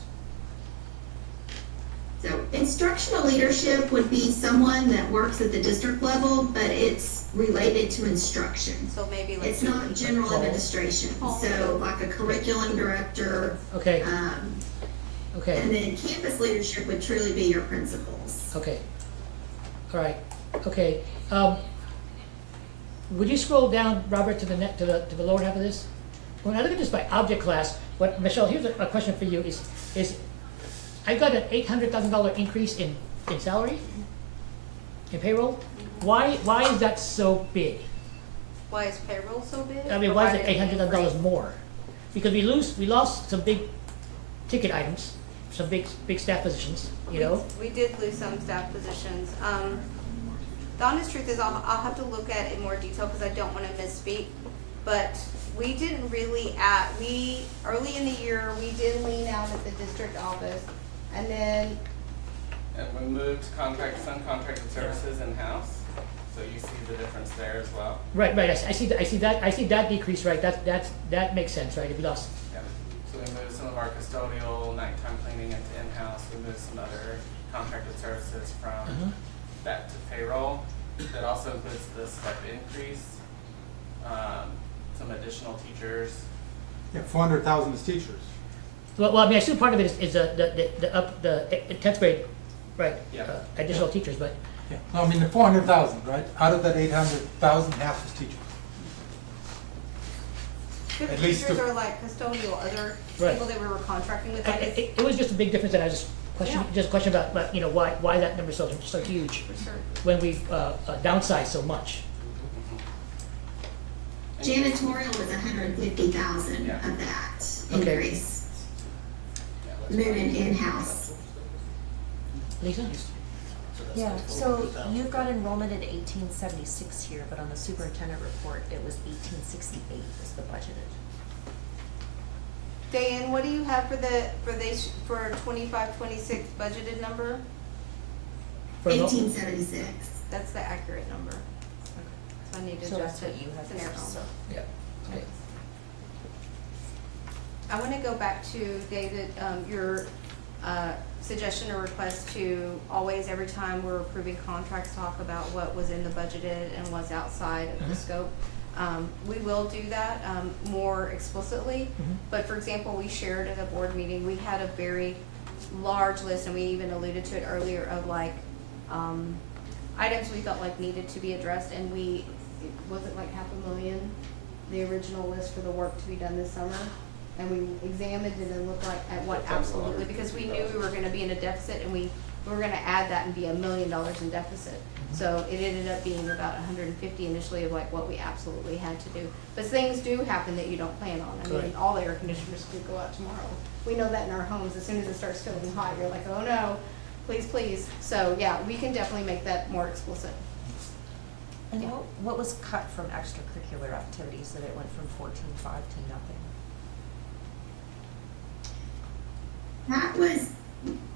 So instructional leadership would be someone that works at the district level, but it's related to instruction. So maybe like. It's not general administration, so like a curriculum director, Okay, okay. and then campus leadership would truly be your principals. Okay. All right. Okay. Would you scroll down, Robert, to the lower half of this? When I look at this by object class, Michelle, here's a question for you: is I got an $800,000 increase in salary, in payroll. Why is that so big? Why is payroll so big? I mean, Or why is did it $800,000 increase? more? Because we lost some big ticket items, some big staff positions. You know. We did lose some staff positions. The honest truth is I'll have to look at it in more detail because I don't want to misspeak. But we didn't really early in the year, we did lean out at the district office. And then, And we moved some contracted services in-house, so you see the difference there as well. Right. I see that decrease. Right. That makes sense. Right. If we lost. Yeah. So we moved some of our custodial nighttime cleaning into in-house. We moved some other contracted services from Uh-huh. that to payroll. That also includes the step increase, some additional teachers. Yeah, 400,000 is teachers. Well, I mean, I assume part of it is the 10th grade, right? Yeah. Additional teachers, but Yeah. No, I mean, the 400,000, right? Out of that 800,000, half is teachers. At least teachers the- are like custodial, other Right. people that we were contracting with. Like it's, it was just a big difference, and I just a question about you know why that number is so huge for sure. when we downsized so much. Janitorial was 150,000 Yeah. of that Okay. increase, Yeah, that's moving in-house. Lisa. Yeah, so you've got enrollment at 1876 here, but on the superintendent report, it was 1868 was the budgeted. Dan, what do you have for 25-26 budgeted number? For enroll- 1876. That's the accurate number. So I need to So adjust that's it. what you have to here, narrow. so. Yeah. Okay. I want to go back to David, your suggestion or request to always, every time we're approving contracts, talk about what was in the budgeted and what's outside of the Mhm. scope. We will do that more explicitly, Mhm. but for example, we shared at a board meeting, we had a very large list, and we even alluded to it earlier, of like items we felt like needed to be addressed, and it wasn't like $500,000, the original list for the work to be done this summer. And we examined it and looked at what absolutely, because we knew we were gonna be in a deficit, and we were gonna add that and be $1 million in deficit. So it ended up being about 150 initially of like what we absolutely had to do. But things do happen that you don't plan on. I mean, Right. all the air conditioners could go out tomorrow. We know that in our homes, as soon as it starts feeling hot, you're like, oh no, please, please. So yeah, we can definitely make that more explicit. And Yeah. what was cut from extracurricular activities that it went from 14.5 to nothing? That was,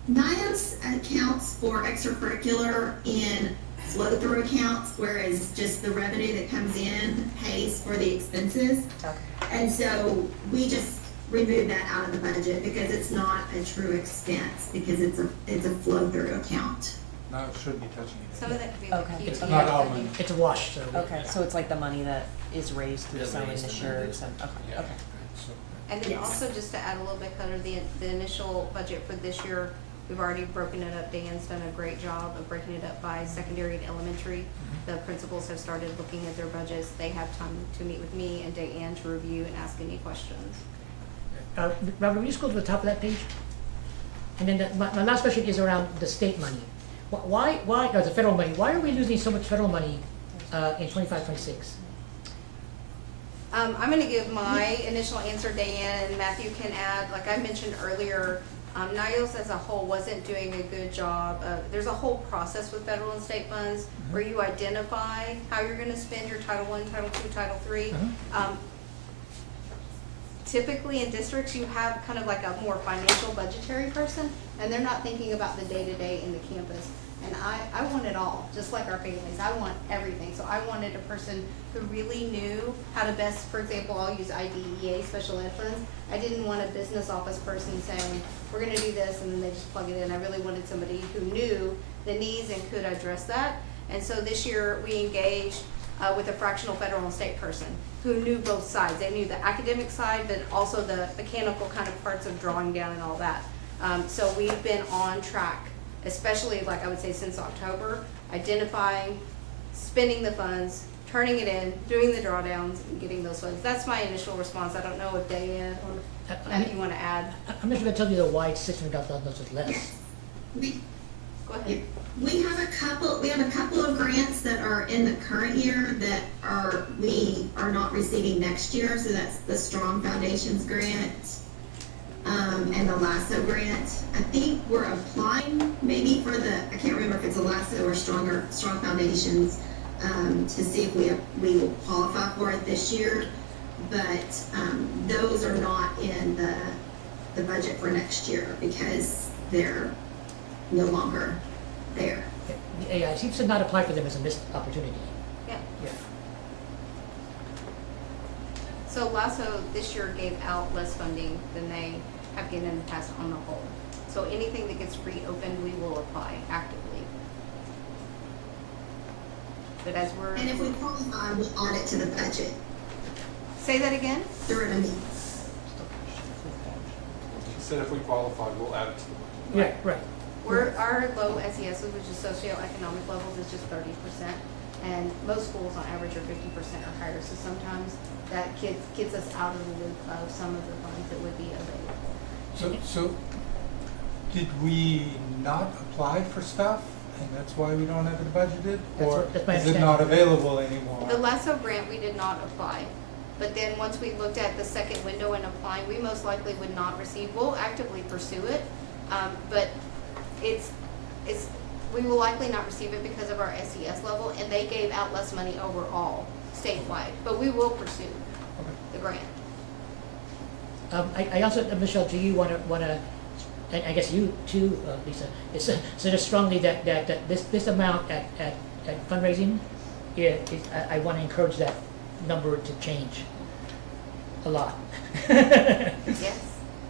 NYOS accounts for extracurricular in flow-through accounts, whereas just the revenue that comes in pays for the expenses. Okay. And so we just removed that out of the budget because it's not a true expense, because it's a flow-through account. No, it shouldn't be touching it. Some of that could be like Okay. PTO. It's not all funding. money. It's a wash, so. Okay, so it's like the money that is raised through Yeah, selling raised and insurance and, then okay, yeah. okay. So, And then Yes. also just to add a little bit color, the initial budget for this year, we've already broken it up. Dan's done a great job of breaking it up by secondary and elementary. The principals have started looking at their budgets. They have time to meet with me and Diane to review and ask any questions. Robert, will you scroll to the top of that page? And then my last question is around the state money. Why, the federal money, why are we losing so much federal money in 25-26? I'm gonna give my initial answer, Diane, and Matthew can add. Like I mentioned earlier, NYOS as a whole wasn't doing a good job of, there's a whole process with federal and state funds where you identify how you're gonna spend your Title I, Title II, Title III. Typically in districts, you have kind of like a more financial budgetary person, and they're not thinking about the day-to-day in the campus. And I want it all, just like our families. I want everything. So I wanted a person who really knew how to best, for example, I'll use IDEA, special ed funds. I didn't want a business office person saying, we're gonna do this, and then they just plug it in. I really wanted somebody who knew the needs and could address that. And so this year, we engaged with a fractional federal and state person who knew both sides. They knew the academic side, but also the mechanical kind of parts of drawing down and all that. So we've been on track, especially like I would say since October, identifying, spending the funds, turning it in, doing the drawdowns, and getting those funds. That's my initial response. I don't know if Diane or Matt, you want to add. I'm just gonna tell you why it's $600,000 less. Go ahead. We have a couple of grants that are in the current year that we are not receiving next year, so that's the Strong Foundations grant, and the LASSO grant. I think we're applying maybe for I can't remember if it's a LASSO or Strong Foundations, to see if we will qualify for it this year, but, those are not in the budget for next year because they're no longer there. Yeah, it seems to not apply for them as a missed opportunity. Yeah. Yeah. So LASSO this year gave out less funding than they have given in the past on the whole. So anything that gets reopened, we will apply actively. But as we're, And if we qualify, we'll add it to the budget say that again? through an amendment. She said if we qualify, we'll add it to the budget. Right. Our low SES, which is socioeconomic levels, is just 30%. And most schools on average are 50% or higher. So sometimes that gets us out of the loop of some of the funds that would be available. So did we not apply for stuff, and that's why we don't have it budgeted? Or That's my is it not understanding. available anymore? The LASSO grant, we did not apply. But then once we looked at the second window and applying, we most likely would not receive. We'll actively pursue it, but we will likely not receive it because of our SES level, and they gave out less money overall statewide. But we will pursue the grant. I also, Michelle, do you wanna, and I guess you too, Lisa, is sort of strongly that this amount at fundraising, I wanna encourage that number to change a lot. Yes,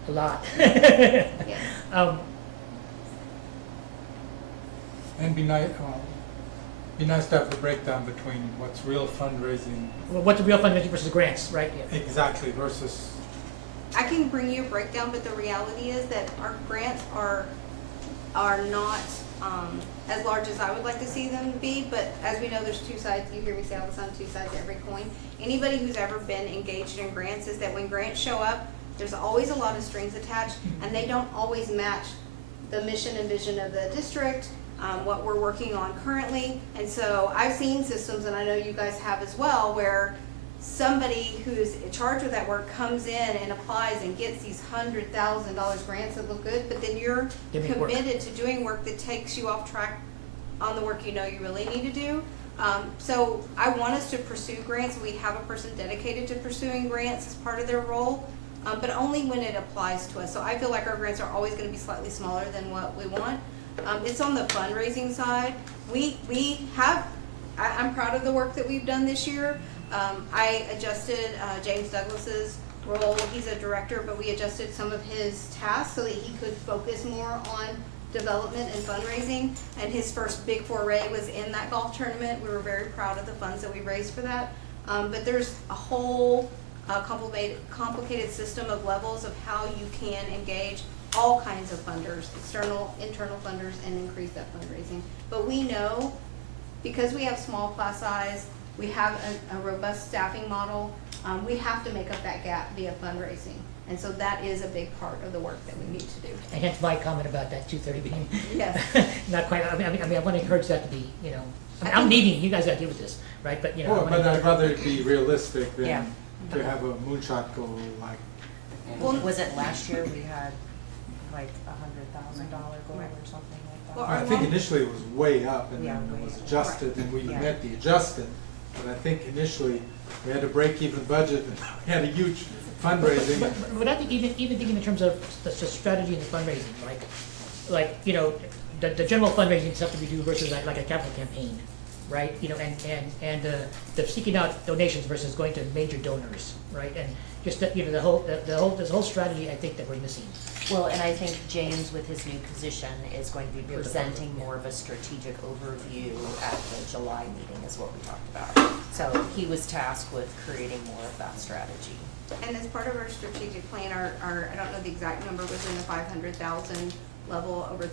A lot. yes. And be nice to have the breakdown between what's real fundraising What's the real fundraising versus grants, right? Yeah. exactly versus, I can bring you a breakdown, but the reality is that our grants are not as large as I would like to see them be, but as we know, there's two sides, you hear me say all the time, two sides to every coin. Anybody who's ever been engaged in grants is that when grants show up, there's always a lot of strings attached, and they don't always match the mission and vision of the district, what we're working on currently. And so I've seen systems, and I know you guys have as well, where somebody who's charged with that work comes in and applies and gets these $100,000 grants that look good, but then you're Give me work. committed to doing work that takes you off track on the work you know you really need to do. So I want us to pursue grants. We have a person dedicated to pursuing grants as part of their role, but only when it applies to us. So I feel like our grants are always going to be slightly smaller than what we want. It's on the fundraising side. I'm proud of the work that we've done this year. I adjusted James Douglas's role. He's a director, but we adjusted some of his tasks so that he could focus more on development and fundraising. And his first big foray was in that golf tournament. We were very proud of the funds that we raised for that. But there's a whole complicated system of levels of how you can engage all kinds of funders, external, internal funders, and increase that fundraising. But we know, because we have small class size, we have a robust staffing model, we have to make up that gap via fundraising. And so that is a big part of the work that we need to do. And hence my comment about that 2:30 meeting. Yes. Not quite, I mean, I want to encourage that to be, I'm leaving, you guys got to deal with this, right? But, Well, but I'd rather it be realistic Yeah. than to have a moonshot goal like. Well, Was it last year we had like $100,000 goal or something like that? Well, I think initially it was way up and Yeah, then it way was up. adjusted and we Yeah. met the adjusted. But I think initially we had a break-even budget and we had a huge fundraising. But I think even thinking in terms of the strategy and the fundraising, like the general fundraising stuff that we do versus like a capital campaign, right? And the seeking out donations versus going to major donors, right? And just that, this whole strategy I think that we're missing. Well, and I think James, with his new position, is going to be Yeah, the presenting funding, yeah. more of a strategic overview at the July meeting, is what we talked about. So he was tasked with creating more of that strategy. And as part of our strategic plan, our I don't know the exact number, was in the 500,000 level over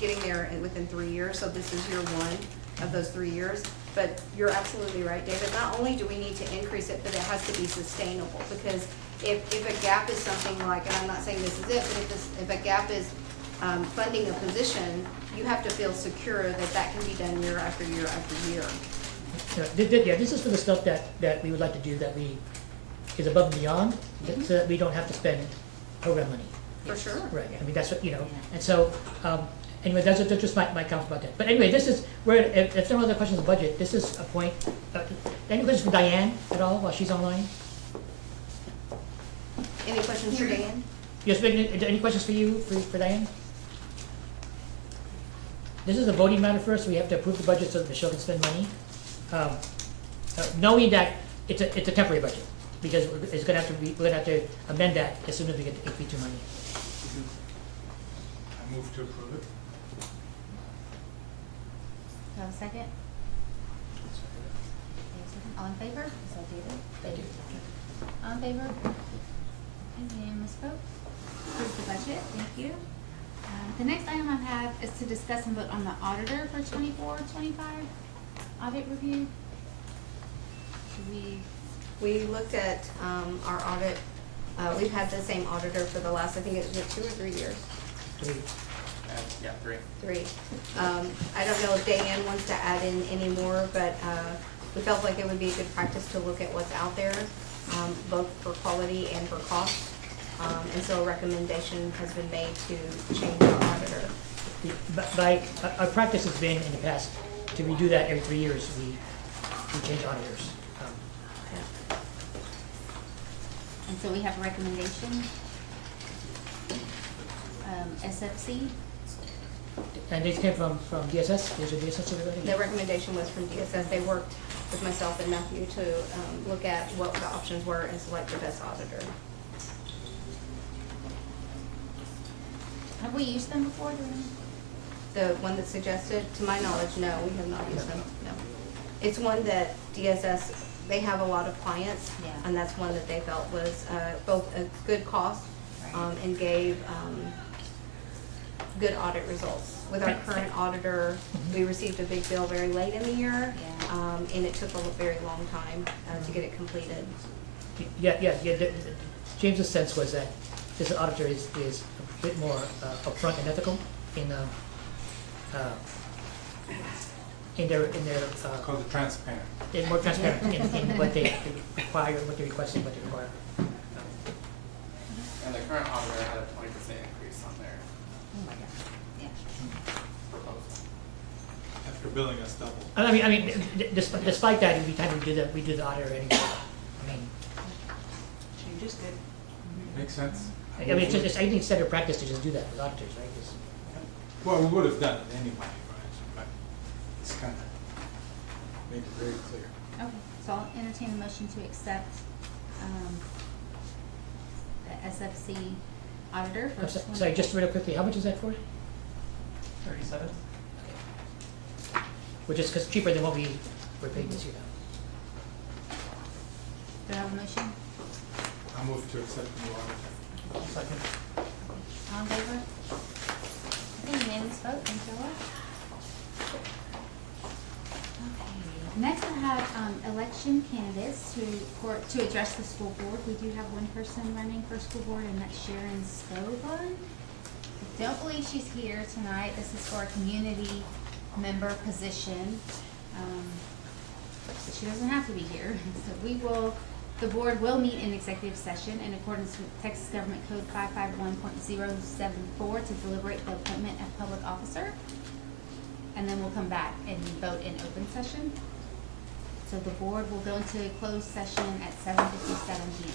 getting there within 3 years. So this is year one of those 3 years. But you're absolutely right, David. Not only do we need to increase it, but it has to be sustainable. Because if a gap is something like, and I'm not saying this is it, but if a gap is funding a position, you have to feel secure that can be done year after year after year. Yeah, this is for the stuff that we would like to do that is above and beyond, so that we don't have to spend program money. For sure. Right, I mean, that's what, and so, anyway, that's just my comments about that. But anyway, this is, if there are other questions on the budget, this is a point, any questions for Diane at all while she's online? Any questions for Dan? Yes, any questions for you, for Diane? This is a voting matter for us, we have to approve the budget so that Michelle can spend money. Knowing that it's a temporary budget, because we're gonna have to amend that as soon as we get the HB2 money. I move to approve it. Do I have a second? All in favor? Is that David? Thank you. All in favor? And Ms. Pope, approve the budget, thank you. The next item I have is to discuss and vote on the auditor for 24-25 audit review. We looked at our audit. We've had the same auditor for the last, I think it was 2 or 3 years. 3. Yeah, 3. 3. I don't know if Diane wants to add in any more, but we felt like it would be a good practice to look at what's out there, both for quality and for cost. And so a recommendation has been made to change our auditor. Like, our practice has been in the past to redo that every 3 years, we change auditors. And so we have a recommendation. SFC, And these came from DSS, these are DSS everybody? The recommendation was from DSS. They worked with myself and Matthew to look at what the options were and select the best auditor. have we used them before? The one that's suggested, to my knowledge, no, we have not used them, no. It's one that DSS, they have a lot of clients, Yeah. and that's one that they felt was both a good cost Right. and gave good audit results. With our Right. current auditor, we received a big bill very late in the year, Yeah. and it took a very long time to get it completed. Yeah. James's sense was that this auditor is a bit more upfront and ethical in their Called the transparent. they're more transparent in what they require, what they request, and what they require. And the current auditor had a 20% increase on their Oh my God. Yeah. proposal. After billing us double. I mean, despite that, every time we do the auditor anyway. I mean, Change is good. Makes sense? I mean, I think it's standard practice to just do that with auditors, right? Just- Well, we would have done it anyway, right? But it's kind of made it very clear. Okay, so I'll entertain a motion to accept, the SFC auditor for. I'm sorry, just real quickly, how much is that for? 37? Which is cheaper than what we're paying this year now. Do I have a motion? I move to accept the new auditor. Second. All in favor? Okay, unanimous vote, thank you all. Okay, next I have, election candidates to address the school board. We do have one person running for school board, and that's Sharon Scovin. I don't believe she's here tonight. This is for a community member position. But she doesn't have to be here. So the board will meet in executive session in accordance with Texas Government Code 551.074 to deliberate the appointment of public officer. And then we'll come back and vote in open session. So the board will go into closed session at 7:57 p.m.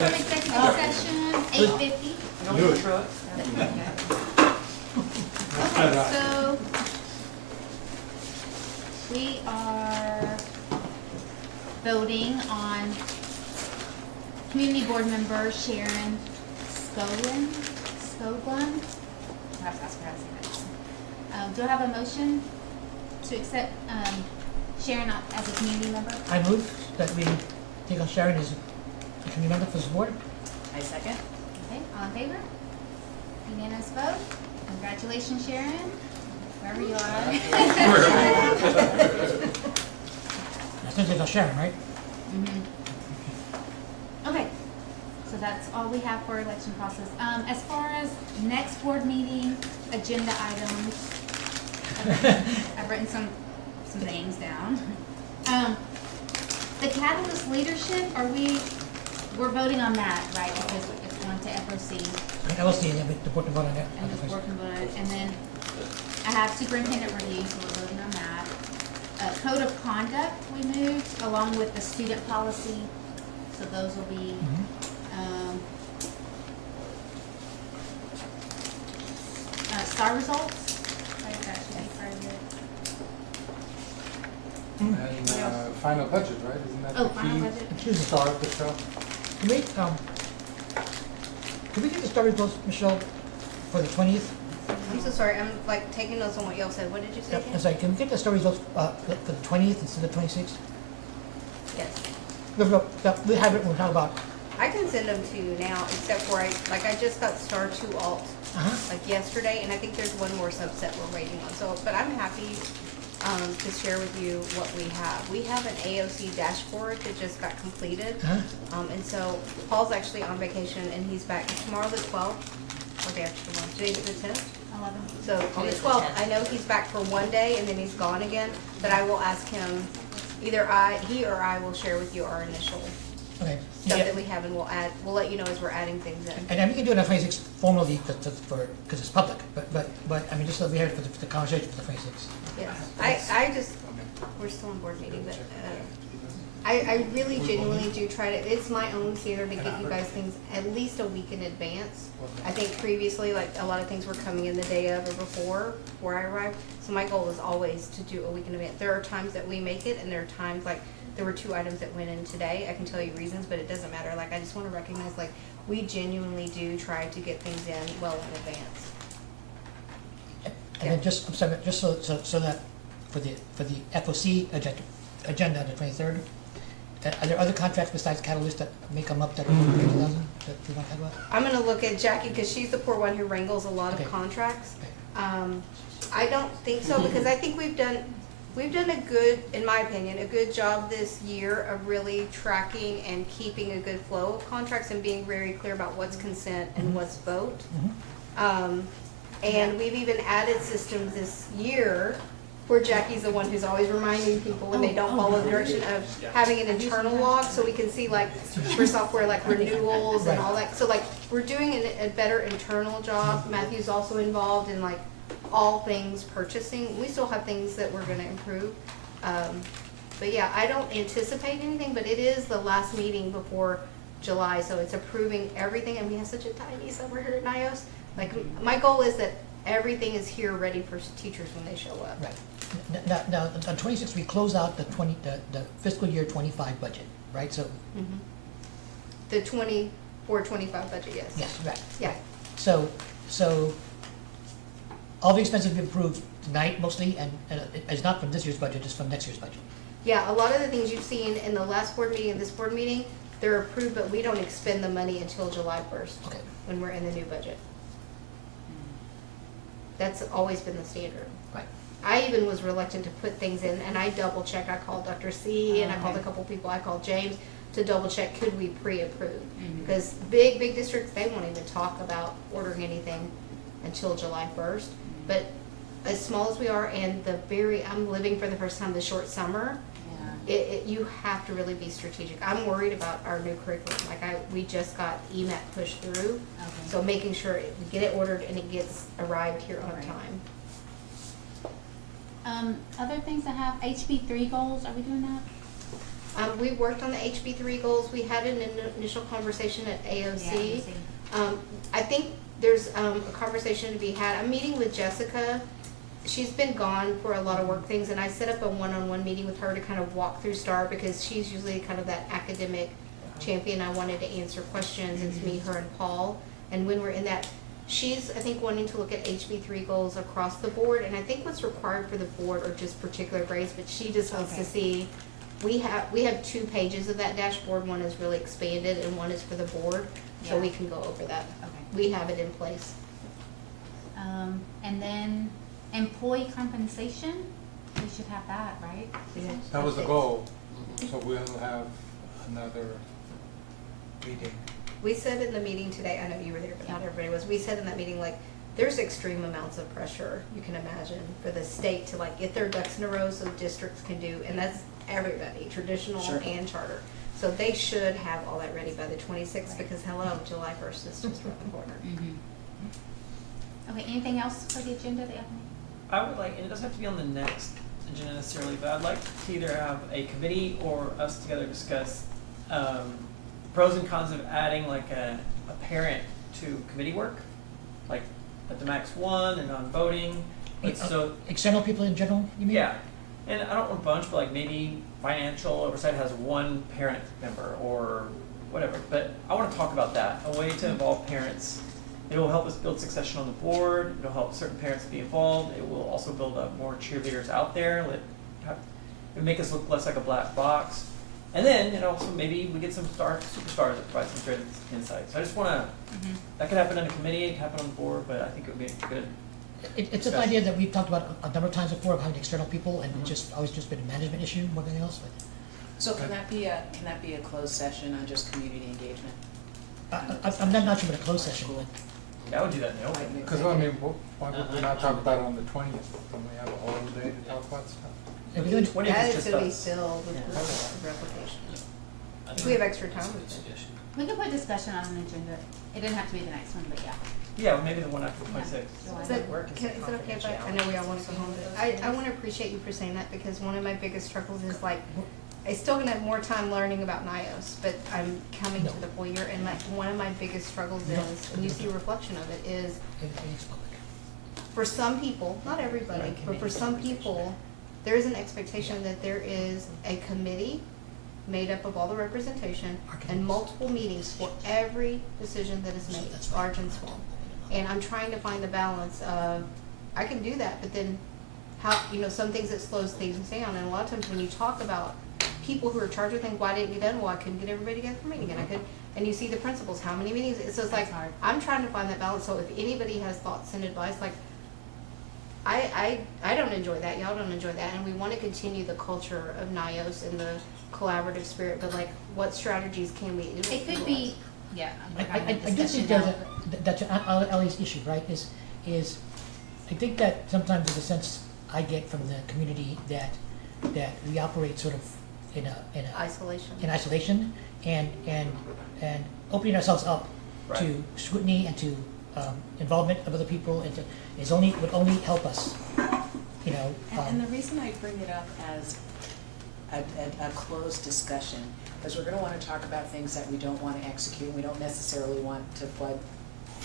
From executive session, 8:50. You don't want to try it? Okay, so we are voting on community board member Sharon Scoglin. Perhaps that's how to say that. Do I have a motion to accept Sharon as a community member? I move that we take on Sharon as a community member for this board. I second. Okay, all in favor? Unanimous vote? Congratulations, Sharon, wherever you are. I still take on Sharon, right? Okay, so that's all we have for election process. As far as next board meeting, agenda items, I've written some names down. The Catalyst leadership, we're voting on that, right, because it's going to FOC. I will see, yeah, the board can vote on that. And the board can vote, and then I have superintendent review, so we're voting on that. Code of conduct we moved, along with the student policy, so those will be, star results. I think that should be part of it. And final budget, right? Isn't that Oh, the final key budget. Excuse me. star of the show? Can we get the start results, Michelle, for the 20th? I'm so sorry, I'm like taking notes on what y'all said. What did you say I'm again? sorry, can we get the start results for the 20th instead of 26th? Yes. No, we have it, we'll talk about. I can send them to you now, except for I just got star 2 alt like yesterday, and I think there's one more subset we're waiting on. So, but I'm happy to share with you what we have. We have an AOC dashboard that just got completed. And so Paul's actually on vacation and he's back tomorrow the 12th. Or the actual one, today's the 10th. 11. So on the Today's the 12th, 10th. I know he's back for one day and then he's gone again, but I will ask him, either he or I will share with you our initial Okay. stuff Yeah. that we have, and we'll let you know as we're adding things in. And then we can do it on 26th formally because it's public, but I mean, just so we have it for the conversation for the 26th. Yes, I just, we're still on board meeting, but, I really genuinely do try to, it's my own standard to get you guys things at least a week in advance. I think previously, like, a lot of things were coming in the day of or before I arrived, so my goal is always to do a week in advance. There are times that we make it, and there are times, like, there were 2 items that went in today. I can tell you reasons, but it doesn't matter. Like, I just wanna recognize, like, we genuinely do try to get things in well in advance. And then just, I'm sorry, just so that for the FOC agenda on the 23rd, are there other contracts besides Catalyst that may come up that are over 50,000 that we want to talk about? I'm gonna look at Jackie, cause she's the poor one who wrangles a lot Okay. of contracts. Okay. I don't think so, because I think we've done a good, in my opinion, a good job this year of really tracking and keeping a good flow of contracts and being very clear about what's consent and what's vote. And we've even added systems this year where Jackie's the one who's always reminding people when they don't follow the direction of having an internal log, so we can see, like, for software, like renewals and all that. So, like, we're doing a better internal job. Matthew's also involved in, like, all things purchasing. We still have things that we're gonna improve. But yeah, I don't anticipate anything, but it is the last meeting before July, so it's approving everything, and we have such a tiny summer here at NYOS. Like, my goal is that everything is here ready for teachers when they show up. Right. Now, on 26th, we close out the fiscal year 25 budget, right? So, The 24-25 budget, yes. yes, right. Yeah. So all the expenses we've approved tonight mostly, and it's not from this year's budget, it's from next year's budget. Yeah, a lot of the things you've seen in the last board meeting and this board meeting, they're approved, but we don't expend the money until July 1st. Okay. When we're in the new budget. That's always been the standard. Right. I even was reluctant to put things in, and I double checked. I called Dr. C, and I called a couple people. I called James to double check, could we pre-approve? Because big districts, they won't even talk about ordering anything until July 1st. But as small as we are, and I'm living for the first time the short summer, you have to really be strategic. I'm worried about our new curriculum. We just got EMAT pushed through, so making sure we get it ordered and it gets arrived here on time. Other things I have, HB3 goals, are we doing that? we worked on the HB3 goals. We had an initial conversation at AOC. I think there's a conversation to be had. I'm meeting with Jessica. She's been gone for a lot of work things, and I set up a one-on-one meeting with her to kind of walk through STAR, because she's usually kind of that academic champion. I wanted to answer questions. It's me, her, and Paul. And when we're in that, she's, I think, wanting to look at HB3 goals across the board, and I think what's required for the board are just particular grades, but she just wants to see, we have 2 pages of that dashboard. One is really expanded and one is for the board, so Yeah. we can go over that. Okay. We have it in place. And then employee compensation, we should have that, right? That was the goal, so we'll have another meeting. We said in the meeting today, I know you were there, but not everybody was, we said in that meeting, like, there's extreme amounts of pressure, you can imagine, for the state to like get their ducks in a row so districts can do, and that's everybody, traditional Sure. and charter. So they should have all that ready by the 26th, Right. because hello, July 1st is just around the corner. Okay, anything else for the agenda that you have? I would like, and it doesn't have to be on the next agenda necessarily, but I'd like to either have a committee or us together discuss pros and cons of adding like a parent to committee work, like at the max 1 and on voting. But so External people in general, you mean? yeah, and I don't want a bunch, but like maybe financial oversight has 1 parent member or whatever. But I want to talk about that, a way to involve parents. It will help us build succession on the board. It'll help certain parents be involved. It will also build up more cheerleaders out there. It'll make us look less like a black box. And then, also maybe we get some superstars that provide some great insight. So I just want to, that could happen in a committee, it could happen on the board, but I think it would be a good. It's an idea that we've talked about a number of times before, of having external people, and just always just been a management issue more than anything else. But So can that be a closed session on just community engagement? I'm not sure about a closed session, but Yeah, I would do that in the open. Because, I mean, why would we not talk about it on the 20th, when we have a whole day to talk about stuff? if we're doing, 20th That is is just gonna be us. filled with replication. If we have extra time with it. We can put discussion on an agenda. It didn't have to be the next one, but yeah. Yeah, maybe the one after the Yeah. 26th. July. Is it, Work is is it okay if I know we all wanna go home, but I wanna appreciate you for saying that, because one of my biggest struggles is like, I'm still gonna have more time learning about NYOS, but I'm coming to the full year, and like, one of my biggest struggles is, and you see a reflection of it, is everything's public. for some people, not everybody, but for some people, there is an expectation that there is a committee made up of all the representation and multiple meetings for every decision that is made, large and small. And I'm trying to find the balance of, I can do that, but then how, some things that slows things down. And a lot of times when you talk about people who are charged with things, why didn't you done? Well, I couldn't get everybody together for a meeting, and you see the principles, how many meetings, so it's like, That's hard. I'm trying to find that balance. So if anybody has thoughts and advice, like, I don't enjoy that, y'all don't enjoy that, and we wanna continue the culture of NYOS and the collaborative spirit, but like, what strategies can we utilize? It could be, yeah. I do think that's Ellie's issue, right, is I think that sometimes there's a sense I get from the community that we operate sort of in isolation and opening ourselves up to Right. scrutiny and to involvement of other people, and would only help us, And the reason I bring it up as a closed discussion is we're gonna wanna talk about things that we don't wanna execute. We don't necessarily want to flood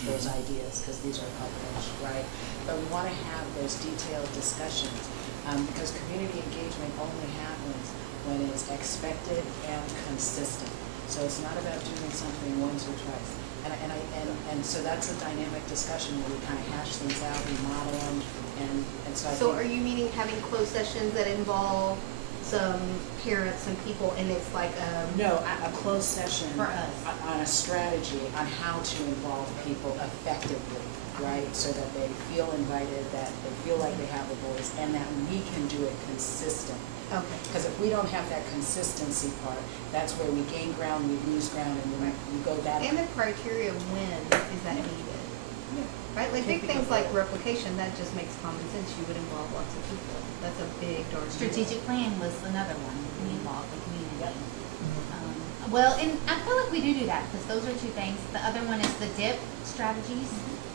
those ideas, cause these are published, right? But we wanna have those detailed discussions, because community engagement only happens when it's expected and consistent. So it's not about doing something once or twice. And so that's a dynamic discussion where we kind of hash things out, we model them, and so I think. So are you meaning having closed sessions that involve some parents and people, and it's like, No, a closed session. For us. On a strategy on how to involve people effectively, right? So that they feel invited, that they feel like they have a voice, and that we can do it consistent. okay. Because if we don't have that consistency part, that's where we gain ground, we lose ground, and then we go that. And the criteria, when is that needed? Right, like big things like replication, that just makes common sense, you would involve lots of people, that's a big darn deal. Strategic plan was another one, we involved the community. Well, and I feel like we do that, because those are two things. The other one is the DIP strategies.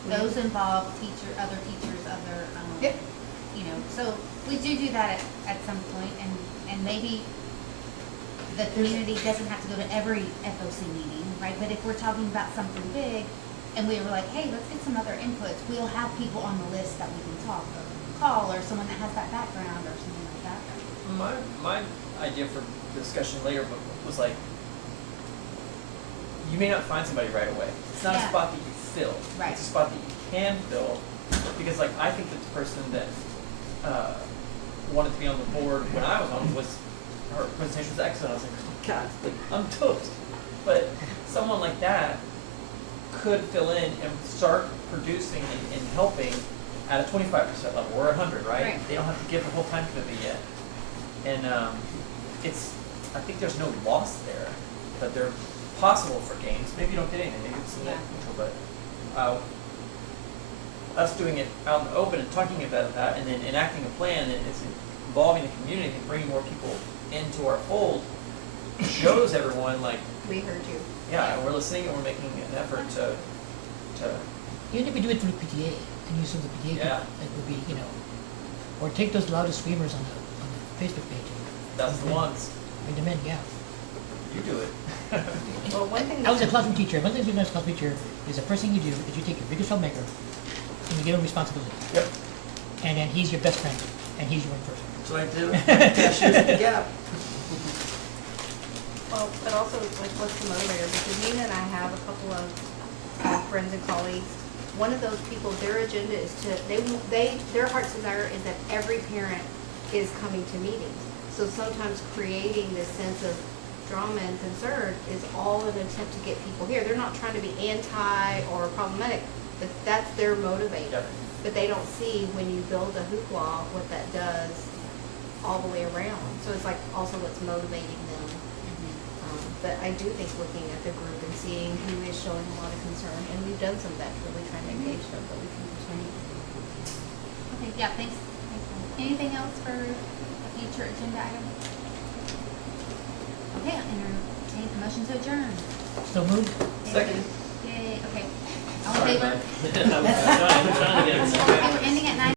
Those involve other teachers, Yep. So we do that at some point, and maybe the community doesn't have to go to every FOC meeting, right? But if we're talking about something big, and we were like, hey, let's get some other inputs, we'll have people on the list that we can talk or call, or someone that has that background or something like that. My idea for discussion later was like, you may not find somebody right away. It's not a Yeah. spot that you fill. Right. It's a spot that you can fill, because like I think that the person that wanted to be on the board when I was on was, her presentation was excellent. I was like, oh God, like I'm toast. But someone like that could fill in and start producing and helping at a 25% level or 100, right? Right. They don't have to give the whole time commitment yet. And I think there's no loss there, but they're possible for gains. Maybe you don't get anything, maybe it's net neutral, but us doing it out in the open and talking about that and then enacting a plan that is involving the community and bringing more people into our fold shows everyone like, We heard you. yeah, we're listening and we're making an effort to Even if we do it through PTA and use some of the PTA people, Yeah. it would be, you know, or take those loudest screamers on the Facebook page and that's the ones. bring them in, yeah. You do it. Well, one thing. I was a classroom teacher. One thing you do as a classroom teacher is the first thing you do is you take your biggest filmmaker and you give him responsibility. Yep. And then he's your best friend and he's your person. So I do. Cashiers at the Gap. Well, but also, like, what's the motivator? Because Nina and I have a couple of friends and colleagues. One of those people, their agenda is to, their heart's desire is that every parent is coming to meetings. So sometimes creating this sense of drama and concern is all an attempt to get people here. They're not trying to be anti or problematic, but that's their motivator. Yep. But they don't see when you build a hoopla what that does all the way around. So it's like also what's motivating them. But I do think looking at the group and seeing who is showing a lot of concern, and we've done some of that, really trying to engage them, but we can continue. Okay, yeah, thanks. Anything else for a future agenda item? Okay, I'll entertain a motion to adjourn. So moved. Second. Yay, okay. All in favor? I'm trying to get it.